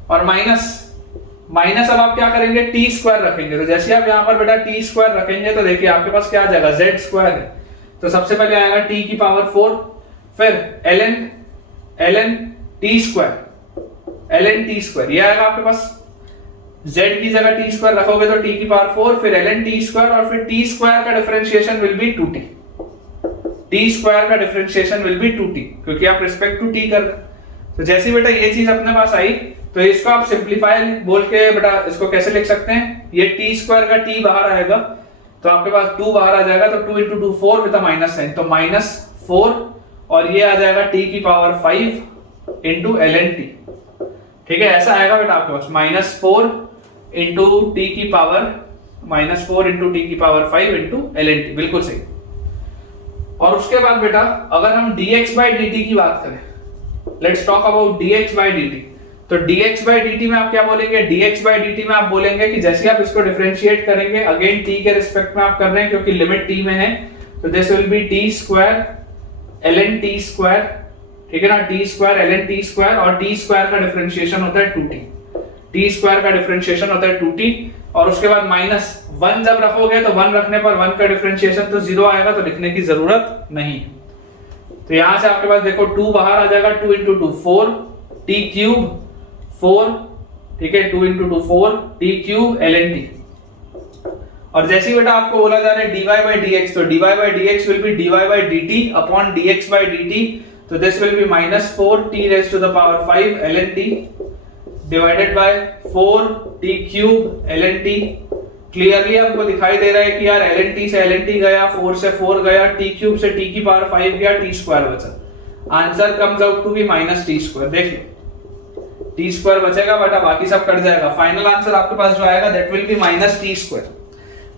और माइनस अब आप क्या करेंगे? t स्क्वायर रखेंगे। तो जैसे आप यहां पर बेटा t स्क्वायर रखेंगे तो देखिए आपके पास क्या आ जाएगा? z स्क्वायर है, तो सबसे पहले आएगा t की पावर 4, फिर ln t स्क्वायर, ये आएगा आपके पास। z की जगह टी स्क्वायर रखोगे तो t की पावर 4, फिर ln t स्क्वायर, और फिर t स्क्वायर का differentiation will B 2t। t square का डिफरेंशिएशन विल बी 2t, क्योंकि आप रिस्पेक्ट टू t कर रहे हैं। तो जैसे बेटा ये चीज अपने पास आई, तो इसको आप सिंप्लीफाई बोल के बेटा इसको कैसे लिख सकते हैं, ये टी स्क्वायर का टी बाहर आएगा तो आपके पास 2 बाहर आ जाएगा, तो 2 into 2 4 with a minus sign, तो -4, और ये आ जाएगा टी की पावर 5 into ln t। ठीक है, ऐसा आएगा बेटा आपके पास -4 into t की पावर -5 into ln t, बिल्कुल सही। और उसके बाद बेटा अगर हम dx by dt की बात करें, let's talk about dx by dt, तो dx by dt में आप क्या बोलेंगे, dx by dt में आप बोलेंगे कि जैसे आप इसको डिफरेंशिएट करेंगे, अगेन t के रिस्पेक्ट में आप कर रहे हैं क्योंकि लिमिट t में है, तो this will B t square ln t square, ठीक है ना, t square ln t square, और t स्क्वायर का डिफरेंशिएशन होता है 2t, t स्क्वायर का डिफरेंशिएशन होता है 2t, और उसके बाद -1 जब रखोगे तो 1 रखने पर 1 का डिफरेंशिएशन तो 0 आएगा, तो लिखने की जरूरत नहीं। तो यहां से आपके पास देखो 2 बाहर आ जाएगा, 2 into 2 4, t क्यूब 4, ठीक है, 2 into 2 4 t cube ln t। और जैसे ही बेटा आपको बोला जा रहा है dy by dx, तो dy by dx will be dy by dt upon dx by dt, तो this will be -4 t raised to the power 5 ln t divided by 4 t cube ln t। Clearly आपको दिखाई दे रहा है कि यार ln t से ln t गया, 4 से 4 गया, t क्यूब से t की पावर 5 गया, t स्क्वायर बचा। Answer comes out to be -t square. देख लो t स्क्वायर बचेगा बेटा, बाकी सब कट जाएगा। फाइनल आंसर आपके पास जो आएगा that will B -t square,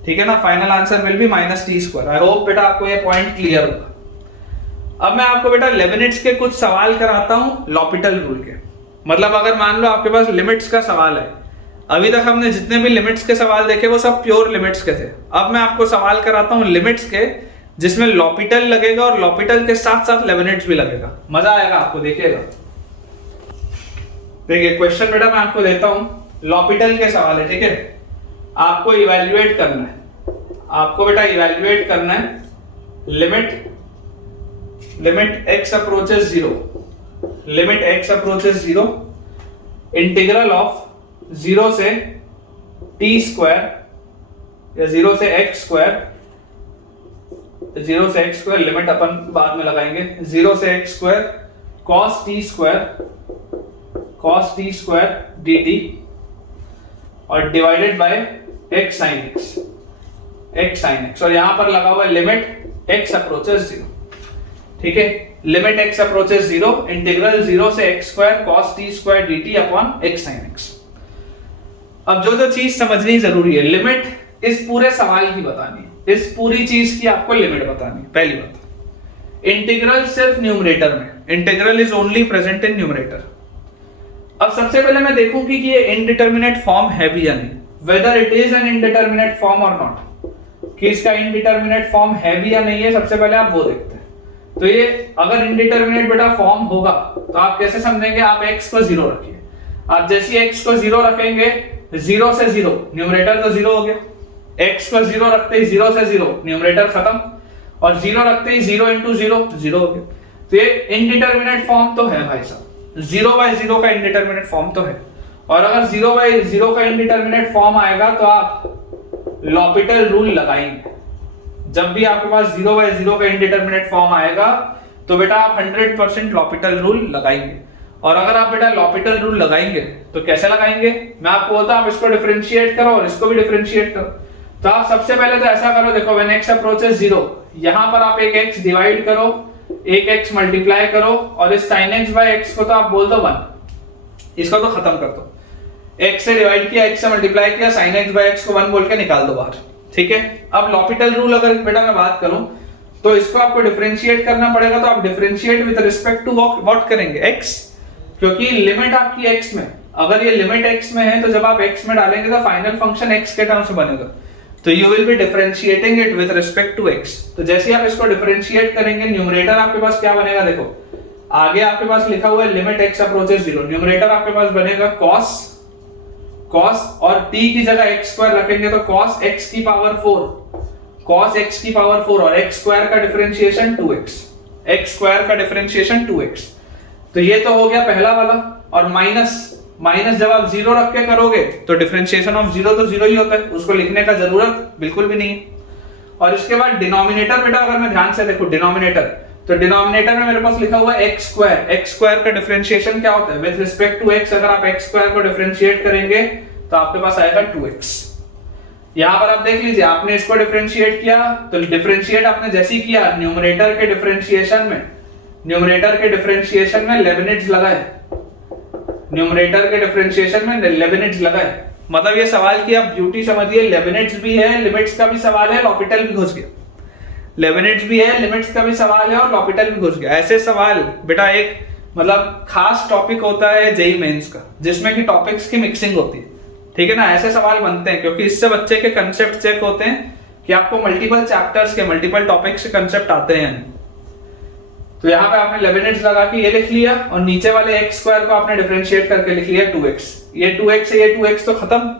ठीक है ना, final answer will B -t square. I hope बेटा आपको ये पॉइंट क्लियर होगा। अब मैं आपको बेटा लेबनिट्स के कुछ सवाल कराता हूं लॉपिटल रूल के। मतलब अगर मान लो आपके पास लिमिट्स का सवाल है, अभी तक हमने जितने भी लिमिट्स के सवाल देखे वो सब प्योर लिमिट्स के थे, अब मैं आपको सवाल कराता हूं लिमिट्स के जिसमें लॉपिटल लगेगा और लॉपिटल के साथ साथ लेबनिट्स भी लगेगा। मजा आएगा आपको, देखिएगा। देखिए क्वेश्चन बेटा मैं आपको देता हूं, लॉपिटल के सवाल है, ठीक है। आपको इवैल्यूएट करना है, आपको बेटा इवैल्यूएट करना है limit x approaches 0, limit x approaches 0, integral of 0 से t स्क्वायर या 0 से x स्क्वायर, 0 से x स्क्वायर लिमिट अपन बाद में लगाएंगे, 0 से x square cos t square dt और divided by x sin x, और यहां पर लगा हुआ है लिमिट x अप्रोचेस 0, ठीक है। लिमिट x अप्रोचेस 0, इंटीग्रल 0 से x square cos t square dt upon x sin x। अब जो चीज समझनी जरूरी है, लिमिट इस पूरे सवाल की बतानी है, इस पूरी चीज की आपको लिमिट बतानी है। पहली बात, इंटीग्रल सिर्फ न्यूमरेटर में, integral is only present in numerator. अब सबसे पहले मैं देखूंगी कि ये इनडिटरमिनेट फॉर्म है भी या नहीं, whether it is an indeterminate form और नॉट, कि इसका इनडिटरमिनेट फॉर्म है भी या नहीं है, सबसे पहले आप वो देखते हैं। तो ये अगर इनडिटरमिनेट बेटा फॉर्म होगा तो आप कैसे समझेंगे, आप x को 0 रखिए। आप जैसे x को 0 रखेंगे, 0 से 0 न्यूमरेटर तो 0 हो गया, x को 0 रखते ही 0 से 0 न्यूमरेटर खत्म, और 0 रखते ही 0 into 0 0 हो गया। तो ये इनडिटरमिनेट फॉर्म तो है भाई साहब, 0/0 का इनडिटरमिनेट फॉर्म तो है। और अगर 0/0 का इनडिटरमिनेट फॉर्म आएगा तो आप लॉपिटल रूल लगाएंगे। जब भी आपके पास 0/0 का इनडिटरमिनेट फॉर्म आएगा तो बेटा आप 100% लॉपिटल रूल लगाएंगे। और अगर आप बेटा लॉपिटल रूल लगाएंगे तो कैसे लगाएंगे, मैं आपको बोलता हूं आप इसको डिफरेंशिएट करो और इसको भी डिफरेंशिएट करो। तो आप सबसे पहले तो ऐसा करो, देखो व्हेन x अप्रोचेस 0, यहां पर आप एक x डिवाइड करो, एक x मल्टीप्लाई करो, और इस sin x by x को तो आप बोल दो 1, इसको तो खत्म कर दो। x से डिवाइड किया, x से मल्टीप्लाई किया, sin x by x को 1 बोल के निकाल दो बाहर, ठीक है। अब लॉपिटल रूल अगर बेटा मैं बात करूं तो इसको आपको डिफरेंशिएट करना पड़ेगा, तो आप differentiate with respect to what करेंगे, x, क्योंकि लिमिट आपकी x में, अगर ये लिमिट x में है तो जब आप x में डालेंगे तो फाइनल फंक्शन x के टर्म्स में बनेगा, तो you will be differentiating it with respect to x। तो जैसे आप इसको डिफरेंशिएट करेंगे, न्यूमरेटर आपके पास क्या बनेगा, देखो आगे आपके पास लिखा हुआ है लिमिट x अप्रोचेस 0, न्यूमरेटर आपके पास बनेगा cos, और t की जगह x स्क्वायर रखेंगे तो cos x की पावर 4, और x स्क्वायर का डिफरेंशिएशन 2x, x स्क्वायर का डिफरेंशिएशन 2x। तो ये तो हो गया पहला वाला, और माइनस माइनस जब आप जीरो रख के करोगे तो डिफरेंशिएशन ऑफ जीरो तो जीरो ही होता है, उसको लिखने का जरूरत बिल्कुल भी नहीं है। और इसके बाद डिनोमिनेटर बेटा अगर मैं ध्यान से देखूं डिनोमिनेटर, तो डिनोमिनेटर में मेरे पास लिखा हुआ है एक्स स्क्वायर। एक्स स्क्वायर का डिफरेंशिएशन क्या होता है? विद रिस्पेक्ट टू एक्स अगर आप एक्स स्क्वायर को डिफरेंशिएट करेंगे तो आपके पास आएगा 2x। यहां पर आप देख लीजिए, आपने इसको डिफरेंशिएट किया तो डिफरेंशिएट आपने जैसे ही किया न्यूमरेटर के डिफरेंशिएशन में लेबनिट्ज लगाए, न्यूमरेटर के डिफरेंशिएशन में लेबनिट्ज लगाए। मतलब ये सवाल की आप ब्यूटी समझिए, लेबनिट्ज भी है, लिमिट्स का भी सवाल है, लॉपिटल भी घुस गया। लेबनिट्ज भी है, लिमिट्स का भी सवाल है और लॉपिटल भी घुस गया। ऐसे सवाल बेटा एक मतलब खास टॉपिक होता है जेईई मेंस का, जिसमें कि टॉपिक्स की मिक्सिंग होती है, ठीक है ना। ऐसे सवाल बनते हैं क्योंकि इससे बच्चे के कंसेप्ट चेक होते हैं कि आपको मल्टीपल चैप्टर्स के मल्टीपल टॉपिक्स के कंसेप्ट आते हैं। तो यहाँ पे आपने लेबनिट्ज लगा के ये लिख लिया और नीचे वाले एक्स स्क्वायर को आपने डिफरेंशिएट करके लिख लिया 2x। ये 2x है, ये 2x तो खत्म।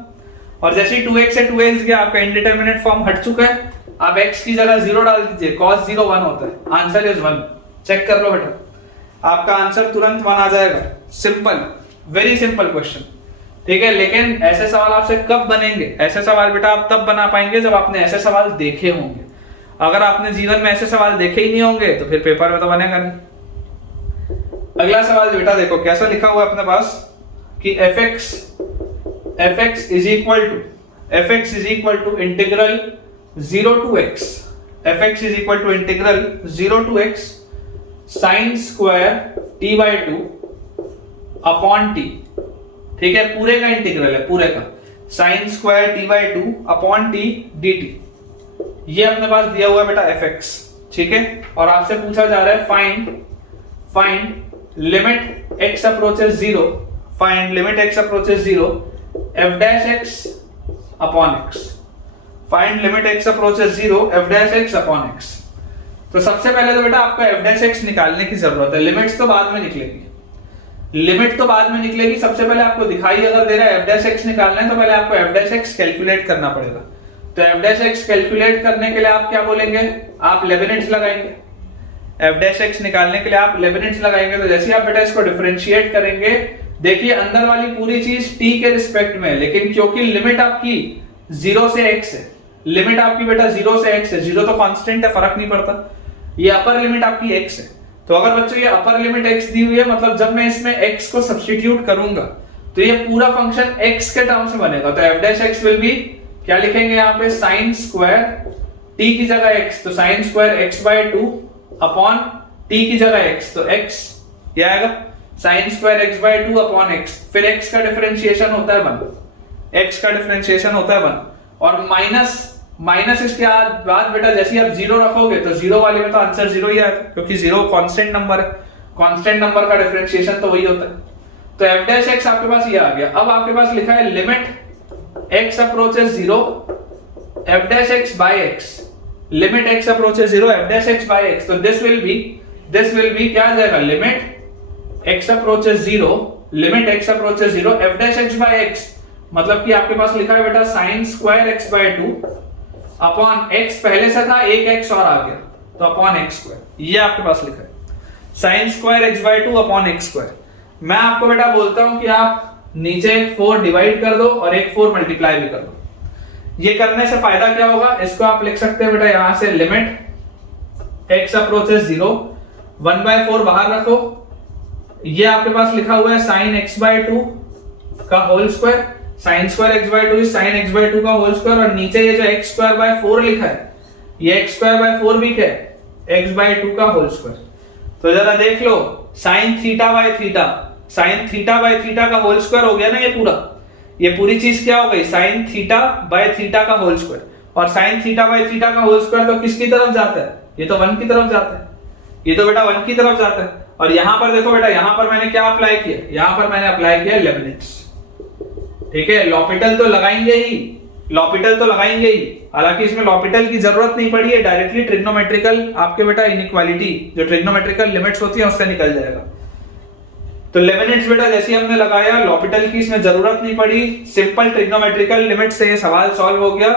और जैसे ही 2x से 2x गया आपका इंडिटरमिनेट फॉर्म हट चुका है। आप x की जगह 0 डाल दीजिए, cos 0 1 होता है, आंसर इज 1। चेक कर लो बेटा, आपका आंसर तुरंत 1 आ जाएगा। सिंपल, वेरी सिंपल क्वेश्चन, ठीक है। लेकिन ऐसे सवाल आपसे कब बनेंगे? ऐसे सवाल बेटा आप तब बना पाएंगे जब आपने ऐसे सवाल देखे होंगे। अगर आपने जीवन में ऐसे सवाल देखे ही नहीं होंगे तो फिर पेपर में तो बनेगा नहीं। अगला सवाल बेटा देखो कैसा लिखा हुआ है अपने पास कि fx is equal to integral 0 to x, fx is equal to integral 0 to x sin square t by 2 upon t, ठीक है। पूरे का इंटीग्रल है, पूरे का sin square t by 2 upon t dt। ये अपने पास दिया हुआ है बेटा fx, ठीक है। और आपसे पूछा जा रहा है find limit x approaches 0, find limit x approaches 0 f dash x upon x, find limit x approaches 0 f dash x upon x। तो सबसे पहले तो बेटा आपको f dash x निकालने की जरूरत है, लिमिट्स तो बाद में निकलेगी, लिमिट तो बाद में निकलेगी। सबसे पहले आपको दिखाई अगर दे रहा है f dash x निकालना है तो पहले आपको f dash x कैलकुलेट करना पड़ेगा। तो f dash x कैलकुलेट करने के लिए आप क्या बोलेंगे? आप लेबनिट्ज लगाएंगे। f dash x निकालने के लिए आप लेबनिट्ज लगाएंगे। तो जैसे आप बेटा इसको डिफरेंशिएट करेंगे, देखिए अंदर वाली पूरी चीज t के रिस्पेक्ट में, लेकिन क्योंकि लिमिट आपकी 0 से x है, लिमिट आपकी बेटा 0 से x है, 0 तो कांस्टेंट है, फर्क नहीं पड़ता। ये अपर लिमिट आपकी x है। तो अगर बच्चों ये अपर लिमिट x दी हुई है, मतलब जब मैं इसमें x को सब्स्टिट्यूट करूंगा तो ये पूरा फंक्शन x के टर्म्स में बनेगा। तो f dash x will B, क्या लिखेंगे यहाँ पे, साइन स्क्वायर t की जगह x, तो sign square x by 2 upon t की जगह x, तो x ये आएगा sign square x by 2 upon x। फिर x का डिफरेंशिएशन होता है 1, x का डिफरेंशिएशन होता है 1 और माइनस इसके बाद बेटा जैसे ही आप 0 रखोगे तो 0 वाले में तो आंसर 0 ही आएगा, क्योंकि 0 कांस्टेंट नंबर है, कांस्टेंट नंबर का डिफरेंशिएशन तो वही होता है। तो f dash x आपके पास ये आ गया। अब आपके पास लिखा है limit x approaches 0 f dash x by x, limit x approaches 0 f dash x by x। तो this will be क्या आ जाएगा, limit x approaches 0, limit x approaches 0 f dash x by x, मतलब कि आपके पास लिखा है बेटा sin square x by 2 upon x, पहले से था एक x और आ गया तो अपॉन x स्क्वायर, ये आपके पास लिखा है sin square x by 2 upon x square. मैं आपको बेटा बोलता हूं कि आप नीचे 4 डिवाइड कर दो और एक 4 मल्टीप्लाई भी कर दो। ये करने से फायदा क्या होगा, इसको आप लिख सकते हैं बेटा यहां से लिमिट x अप्रोचेस 0, 1/4 बाहर रखो, ये आपके पास लिखा हुआ है sin x by 2 का whole square, sin square x by 2 is sin x by 2 का होल स्क्वायर, और नीचे ये जो x स्क्वायर by 4 लिखा है ये x स्क्वायर by 4 भी क्या है, x by 2 का होल स्क्वायर। तो जरा देख लो sin theta by theta, sin theta by theta का होल स्क्वायर हो गया ना, ये पूरी चीज क्या हो गई, sin थीटा by थीटा का होल स्क्वायर। और sin थीटा by थीटा का होल स्क्वायर तो किसकी तरफ जाता है, ये तो 1 की तरफ जाता है, ये तो बेटा 1 की तरफ जाता है। और यहां पर देखो बेटा, यहां पर मैंने क्या अप्लाई किया, यहां पर मैंने अप्लाई किया लेबनिट्ज, ठीक है। लॉपिटल तो लगाएंगे ही, लॉपिटल तो लगाएंगे ही, हालांकि इसमें लॉपिटल की जरूरत नहीं पड़ी है, डायरेक्टली ट्रिग्नोमेट्रिकल आपके बेटा इनइक्वालिटी जो ट्रिग्नोमेट्रिकल लिमिट्स होती है उससे निकल जाएगा। तो लेबनिट्ज बेटा जैसे हमने लगाया, लॉपिटल की इसमें जरूरत नहीं पड़ी, सिंपल ट्रिग्नोमेट्रिकल लिमिट से ये सवाल सॉल्व हो गया।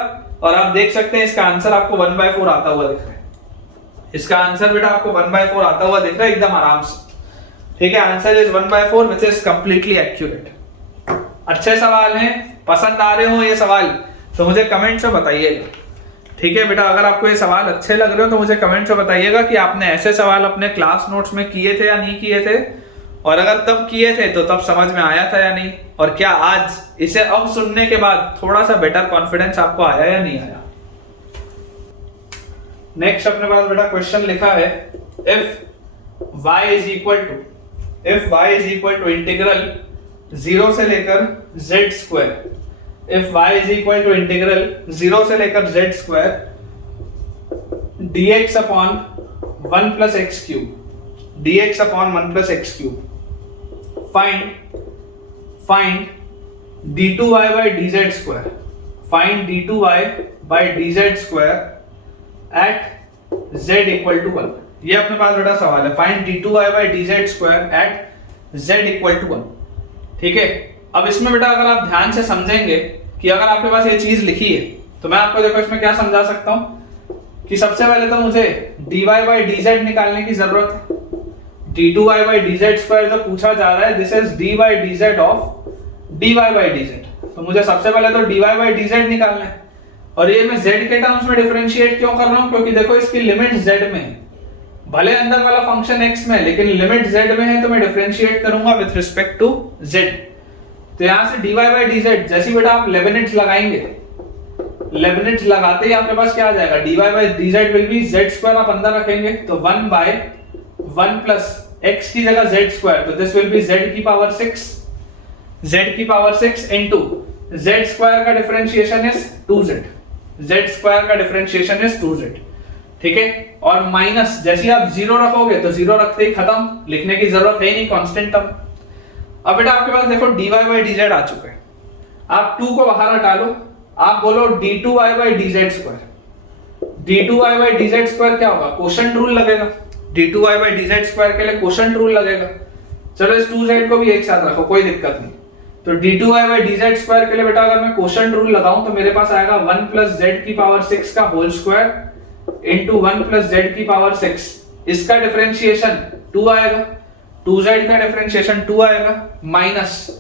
और आप देख सकते हैं इसका आंसर आपको 1/4 आता हुआ दिख रहा है, इसका आंसर बेटा आपको 1/4 आता हुआ दिख रहा है एकदम आराम से, ठीक है। Answer is 1/4 which is completely accurate, अच्छे सवाल हैं, पसंद आ रहे हो ये सवाल तो मुझे कमेंट से बताइएगा। ठीक है बेटा, अगर आपको ये सवाल अच्छे लग रहे हो तो मुझे कमेंट से बताइएगा कि आपने ऐसे सवाल अपने क्लास नोट्स में किए थे या नहीं किए थे, और अगर तब किए थे तो तब समझ में आया था या नहीं, और क्या आज इसे अब सुनने के बाद थोड़ा सा बेटर कॉन्फिडेंस आपको आया या नहीं आया। नेक्स्ट अपने पास बेटा क्वेश्चन लिखा है, if y is equal to integral 0 से लेकर z square, if y is equal to integral 0 से लेकर z square dx upon 1 plus x cube, dx upon 1 plus x cube, find d2y by dz square, find d2y by dz square at z equal to 1। ये अपने पास बेटा सवाल है, find d2y by dz square at z equal to 1। ठीक है, अब इसमें बेटा अगर आप ध्यान से समझेंगे कि अगर आपके पास ये चीज लिखी है तो मैं आपको देखो इसमें क्या समझा सकता हूं कि सबसे पहले तो मुझे dy बाई dz निकालने की जरूरत है। d2y बाई dz स्क्वायर जो पूछा जा रहा है, this is dy by dz of dy by dz, तो मुझे सबसे पहले तो dy बाई dz निकालना है। और ये मैं z के टर्म्स में डिफरेंशिएट क्यों कर रहा हूं, क्योंकि देखो इसकी लिमिट z में है, भले अंदर वाला फंक्शन x में है लेकिन लिमिट z में है, तो मैं डिफरेंशिएट करूंगा विद रिस्पेक्ट टू z। तो यहां से dy बाई dz, जैसे बेटा आप लेबनिट्ज लगाएंगे, लेबनिट्ज लगाते ही आपके पास क्या आ जाएगा, dy by dz will be z square, आप अंदर रखेंगे तो 1 बाय 1 प्लस x की जगह z स्क्वायर, तो दिस विल बी z की पावर 6, z की पावर 6 इनटू z स्क्वायर का differentiation is 2z, z square का डिफरेंशिएशन इज 2z। ठीक है, और माइनस जैसे आप 0 रखोगे तो 0 रखते ही खत्म, लिखने की जरूरत है ही नहीं, कांस्टेंट टर्म। अब बेटा आपके पास देखो dy बाई dz आ चुका है, आप 2 को बाहर हटा लो, आप बोलो d2y by dz square, d2y by dz square क्या होगा, क्वोशंट रूल लगेगा, d2y बाई dz स्क्वायर के लिए क्वोशंट रूल लगेगा। चलो इस 2z को भी एक साथ रखो, कोई दिक्कत नहीं। तो d2y बाई dz स्क्वायर के लिए बेटा अगर मैं क्वोशंट रूल लगाऊं तो मेरे पास आएगा 1 प्लस z की पावर 6 का whole square into 1 plus z की पावर 6, इसका डिफरेंशिएशन 2 आएगा, 2z का डिफरेंशिएशन 2 आएगा, minus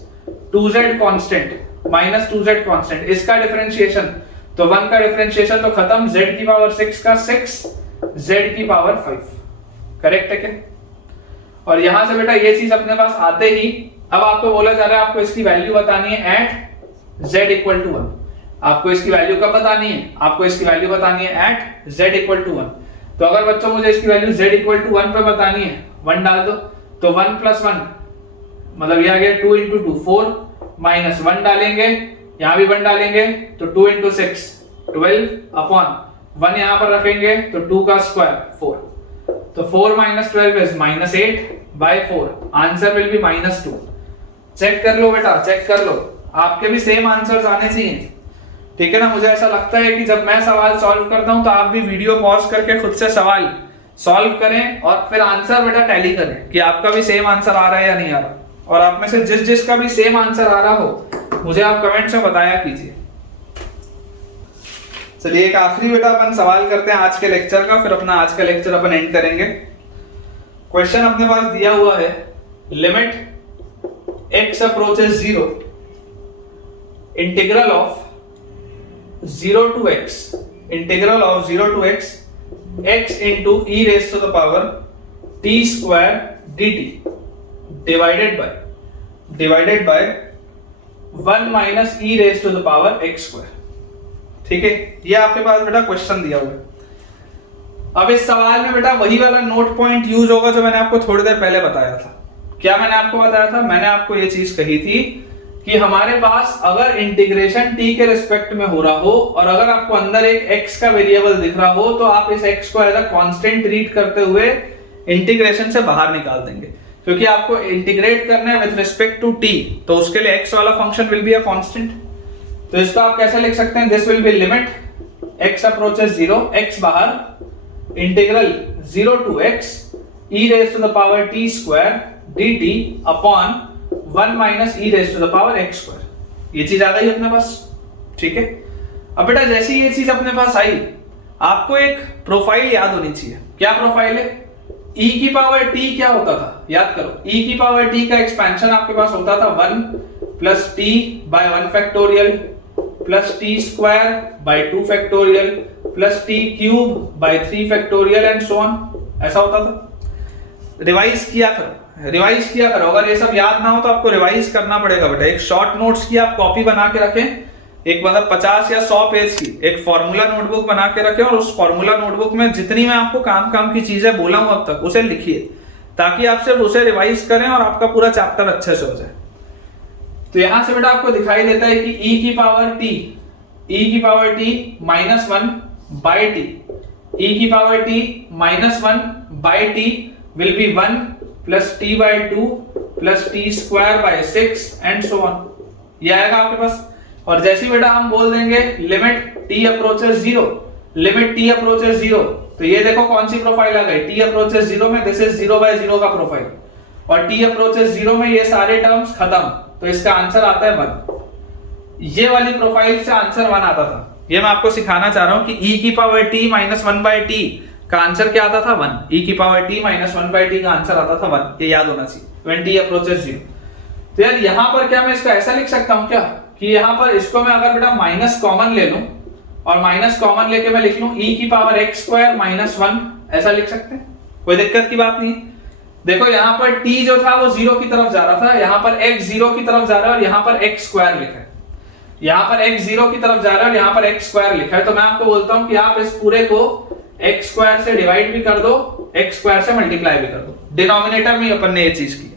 2z constant, minus 2z constant, इसका डिफरेंशिएशन, तो 1 का डिफरेंशिएशन तो खत्म, z की पावर 6 का 6, z की पावर 5, करेक्ट है क्या। और यहां से बेटा ये चीज अपने पास आते ही अब आपको बोला जा रहा है आपको इसकी वैल्यू बतानी है एट z इक्वल टू 1। आपको इसकी वैल्यू कब बतानी है, आपको इसकी वैल्यू बतानी है एट z इक्वल टू 1। तो अगर बच्चों मुझे इसकी वैल्यू z इक्वल टू 1 पे बतानी है, 1 डाल दो, तो 1 प्लस 1 मतलब ये आ गया 2 इंटू 2 4, माइनस 1 डालेंगे, यहां भी 1 डालेंगे तो 2 इंटू 6 12 अपॉन 1 यहां पर रखेंगे तो 2 का स्क्वायर 4, तो 4 minus 12 is minus 8 by 4, answer will be minus 2। Check कर लो बेटा, चेक कर लो, आपके भी सेम आंसर्स आने चाहिए। ठीक है ना, मुझे ऐसा लगता है कि जब मैं सवाल सॉल्व करता हूं तो आप भी वीडियो पॉज करके खुद से सवाल सॉल्व करें और फिर आंसर बेटा टैली करें कि आपका भी सेम आंसर आ रहा है या नहीं आ रहा। और आप में से जिसका भी सेम आंसर आ रहा हो मुझे आप कमेंट में बताया कीजिए। चलिए एक आखिरी बेटा अपन सवाल करते हैं आज के लेक्चर का, फिर अपना आज का लेक्चर अपन एंड करेंगे। क्वेश्चन अपने पास दिया हुआ है, limit x approaches 0, integral of 0 to x, integral of 0 to x, x into e raised to the power t square dt divided by 1 minus e raised to the power x square। ठीक है, ये आपके पास बेटा क्वेश्चन दिया हुआ है। अब इस सवाल में बेटा वही वाला नोट पॉइंट यूज होगा जो मैंने आपको थोड़ी देर पहले बताया था। क्या मैंने आपको बताया था, मैंने आपको ये चीज कही थी कि हमारे पास अगर इंटीग्रेशन t के रिस्पेक्ट में हो रहा हो और अगर आपको अंदर एक x का वेरिएबल दिख रहा हो तो आप इस x को एज अ कांस्टेंट ट्रीट करते हुए इंटीग्रेशन से बाहर निकाल देंगे, क्योंकि आपको इंटीग्रेट करना है विद रिस्पेक्ट टू t, तो उसके लिए x वाला function will be a constant. तो इसको आप कैसे लिख सकते हैं, this will be limit x approaches 0, x बाहर, integral 0 to x e raise to the power t square dt upon 1 minus e raise to the power x square. ये चीज आ गई अपने पास। ठीक है, अब बेटा जैसे ये चीज अपने पास आई, आपको एक प्रोफाइल याद होनी चाहिए। क्या प्रोफाइल है, e की पावर t क्या होता था, याद करो, e की पावर t का एक्सपेंशन आपके पास होता था 1 plus t by 1 factorial plus t square by 2 factorial plus t cube by 3 factorial and so on. ऐसा होता था। रिवाइज किया करो। अगर ये सब याद ना हो तो आपको रिवाइज करना पड़ेगा बेटा। एक शॉर्ट नोट्स की आप कॉपी बना के रखें, एक मतलब 50 या 100 पेज की एक फॉर्मूला नोटबुक बना के रखें और उस फॉर्मूला नोटबुक में जितनी मैं आपको काम की चीजें बोला हूं अब तक उसे लिखिए, ताकि आप सिर्फ उसे रिवाइज करें और आपका पूरा चैप्टर अच्छे से हो जाए। तो यहां से बेटा आपको दिखाई देता है कि e की पावर t minus 1 by t, e की पावर t minus 1 by t will be 1 plus t by 2 plus t square by 6 and so on. ये आएगा आपके पास। और जैसे ही बेटा हम बोल देंगे लिमिट t अप्रोचेस 0, तो ये देखो कौन सी प्रोफाइल आ गई, t अप्रोचेस 0 में दिस इज 0 बाय 0 का प्रोफाइल, और t अप्रोचेस 0 में ये सारे टर्म्स खत्म, तो इसका आंसर आता है 1। ये वाली प्रोफाइल से आंसर 1 आता था। ये मैं आपको सिखाना चाह रहा हूं कि e की पावर t माइनस 1 बाय टी का आंसर क्या आता था 1। e की पावर t माइनस 1 बाय टी का आंसर आता था 1। ये याद होना चाहिए when t अप्रोचेस 0। तो यार यहां पर क्या मैं इसको ऐसा लिख सकता हूं क्या कि यहां पर इसको मैं अगर बेटा माइनस कॉमन ले लूं और माइनस कॉमन लेके मैं लिख लूं e की पावर x स्क्वायर माइनस 1, ऐसा लिख सकते हैं, कोई दिक्कत की बात नहीं। देखो यहां पर t जो था वो 0 की तरफ जा रहा था, यहां पर x 0 की तरफ जा रहा है और यहां पर x स्क्वायर लिखा है। यहां पर x 0 की तरफ जा रहा है और यहां पर x स्क्वायर लिखा है। तो मैं आपको बोलता हूं कि आप इस पूरे को x स्क्वायर से डिवाइड भी कर दो, x स्क्वायर से मल्टीप्लाई भी कर दो। डिनोमिनेटर में अपन ने ये चीज की,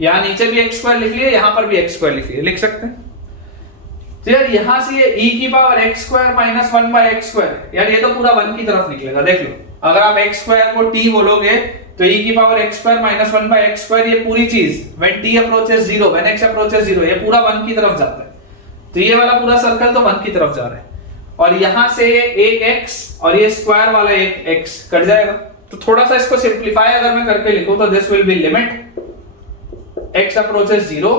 यहां नीचे भी x स्क्वायर लिख लिए, यहां पर भी x स्क्वायर लिख लिए, लिख सकते हैं। तो यार यहां से ये e की power x square minus 1 by x square, यार ये तो पूरा 1 की तरफ निकलेगा। देख लो, अगर आप x स्क्वायर को t बोलोगे तो e की power x square minus 1 by x square, ये पूरी चीज when t approaches 0, when x approaches 0, ये पूरा 1 की तरफ जाता है। तो ये वाला पूरा सर्कल तो 1 की तरफ जा रहा है, और यहां से ये एक x और ये स्क्वायर वाला एक x कट जाएगा। तो थोड़ा सा इसको सिंपलीफाई अगर मैं करके लिखूं तो this will be limit x approaches 0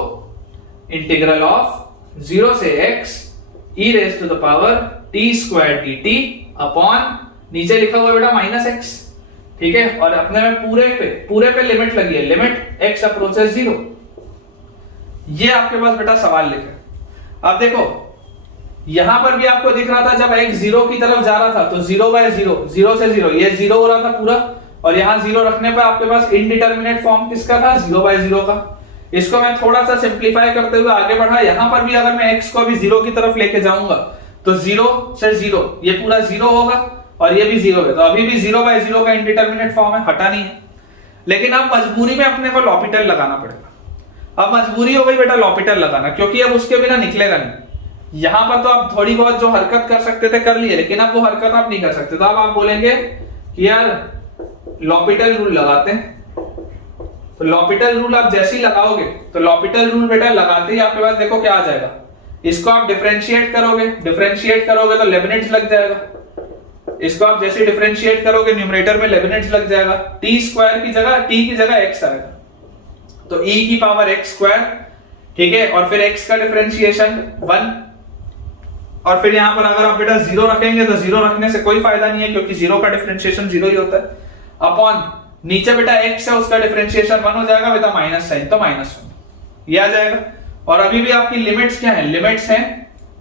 integral of 0 से x e raise to the power t square dt upon नीचे लिखा हुआ है बेटा माइनस x, ठीक है, और अपने में पूरे पे लिमिट लगी है, लिमिट x अप्रोचेस 0। ये आपके पास बेटा सवाल लिखा है। अब देखो यहां पर भी आपको दिख रहा था जब x 0 की तरफ जा रहा था तो 0 बाय 0, 0 से 0, ये 0 हो रहा था पूरा, और यहां 0 रखने पर आपके पास इनडिटरमिनेट फॉर्म किसका था, 0 बाय 0 का। इसको मैं थोड़ा सा सिंपलीफाई करते हुए आगे बढ़ा, यहां पर भी अगर मैं x को अभी 0 की तरफ लेके जाऊंगा तो 0 से 0, ये पूरा 0 होगा और ये भी 0 है, तो अभी भी 0 बाय 0 का इनडिटरमिनेट फॉर्म है, हटा नहीं है। लेकिन अब मजबूरी में अपने को लॉपिटल लगाना पड़ेगा। अब मजबूरी हो गई बेटा लॉपिटल लगाना, क्योंकि अब उसके बिना निकलेगा नहीं। यहां पर तो आप थोड़ी बहुत जो हरकत कर सकते थे कर लिए, लेकिन अब वो हरकत आप नहीं कर सकते। तो अब आप बोलेंगे कि यार लॉपिटल रूल लगाते हैं। तो लॉपिटल रूल आप जैसे ही लगाओगे तो लॉपिटल रूल बेटा लगाते ही आपके पास देखो क्या आ जाएगा, इसको आप डिफरेंशिएट करोगे तो लेबनिट्ज लग जाएगा। इसको आप जैसे डिफरेंशिएट करोगे न्यूमरेटर में लेबनिट्ज लग जाएगा, t स्क्वायर की जगह t की जगह x आएगा, तो e की पावर x स्क्वायर, ठीक है, और फिर x का डिफरेंशिएशन 1, और फिर यहां पर अगर आप बेटा 0 रखेंगे तो 0 रखने से कोई फायदा नहीं है क्योंकि 0 का डिफरेंशिएशन 0 ही होता है, अपॉन नीचे बेटा x है उसका डिफरेंशिएशन 1 हो जाएगा बेटा माइनस साइन, तो -1 ये आ जाएगा। और अभी भी आपकी लिमिट्स क्या है, लिमिट्स हैं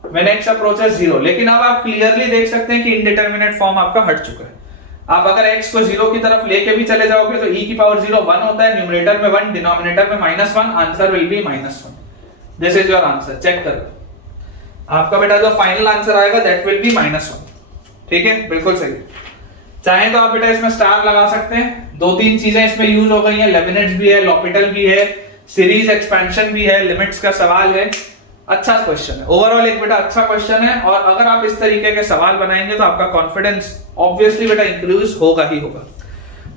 when x approaches 0, लेकिन अब आप क्लियरली देख सकते हैं कि इनडिटरमिनेट फॉर्म आपका हट चुका है। आप अगर x को 0 की तरफ लेके भी चले जाओगे तो e की पावर 0 1 होता है, न्यूमरेटर में 1, डिनोमिनेटर में -1, answer will be -1। This is your answer, check करो आपका बेटा जो फाइनल आंसर आएगा दैट विल बी -1, ठीक है, बिल्कुल सही। चाहे तो आप बेटा इसमें स्टार लगा सकते हैं, 2-3 चीजें इसमें यूज हो गई हैं, लेबनिट्ज भी है, लॉपिटल भी है, सीरीज एक्सपेंशन भी है, लिमिट्स का सवाल है। अच्छा क्वेश्चन है, ओवरऑल एक बेटा अच्छा क्वेश्चन है, और अगर आप इस तरीके के सवाल बनाएंगे तो आपका कॉन्फिडेंस ऑब्वियसली बेटा इंक्रीज होगा ही होगा।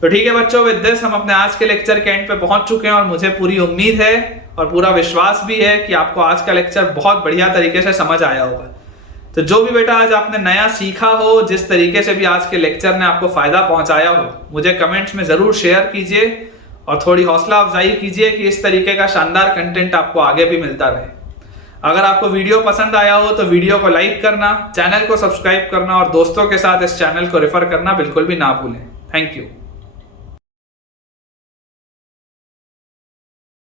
तो ठीक है बच्चों, विद दिस हम अपने आज के लेक्चर के एंड पे पहुंच चुके हैं, और मुझे पूरी उम्मीद है और पूरा विश्वास भी है कि आपको आज का लेक्चर बहुत बढ़िया तरीके से समझ आया होगा। तो जो भी बेटा आज आपने नया सीखा हो, जिस तरीके से भी आज के लेक्चर ने आपको फायदा पहुंचाया हो, मुझे कमेंट्स में जरूर शेयर कीजिए और थोड़ी हौसला अफजाई कीजिए कि इस तरीके का शानदार कंटेंट आपको आगे भी मिलता रहे। अगर आपको वीडियो पसंद आया हो तो वीडियो को लाइक करना, चैनल को सब्सक्राइब करना और दोस्तों के साथ इस चैनल को रेफर करना बिल्कुल भी ना भूलें। Thank you.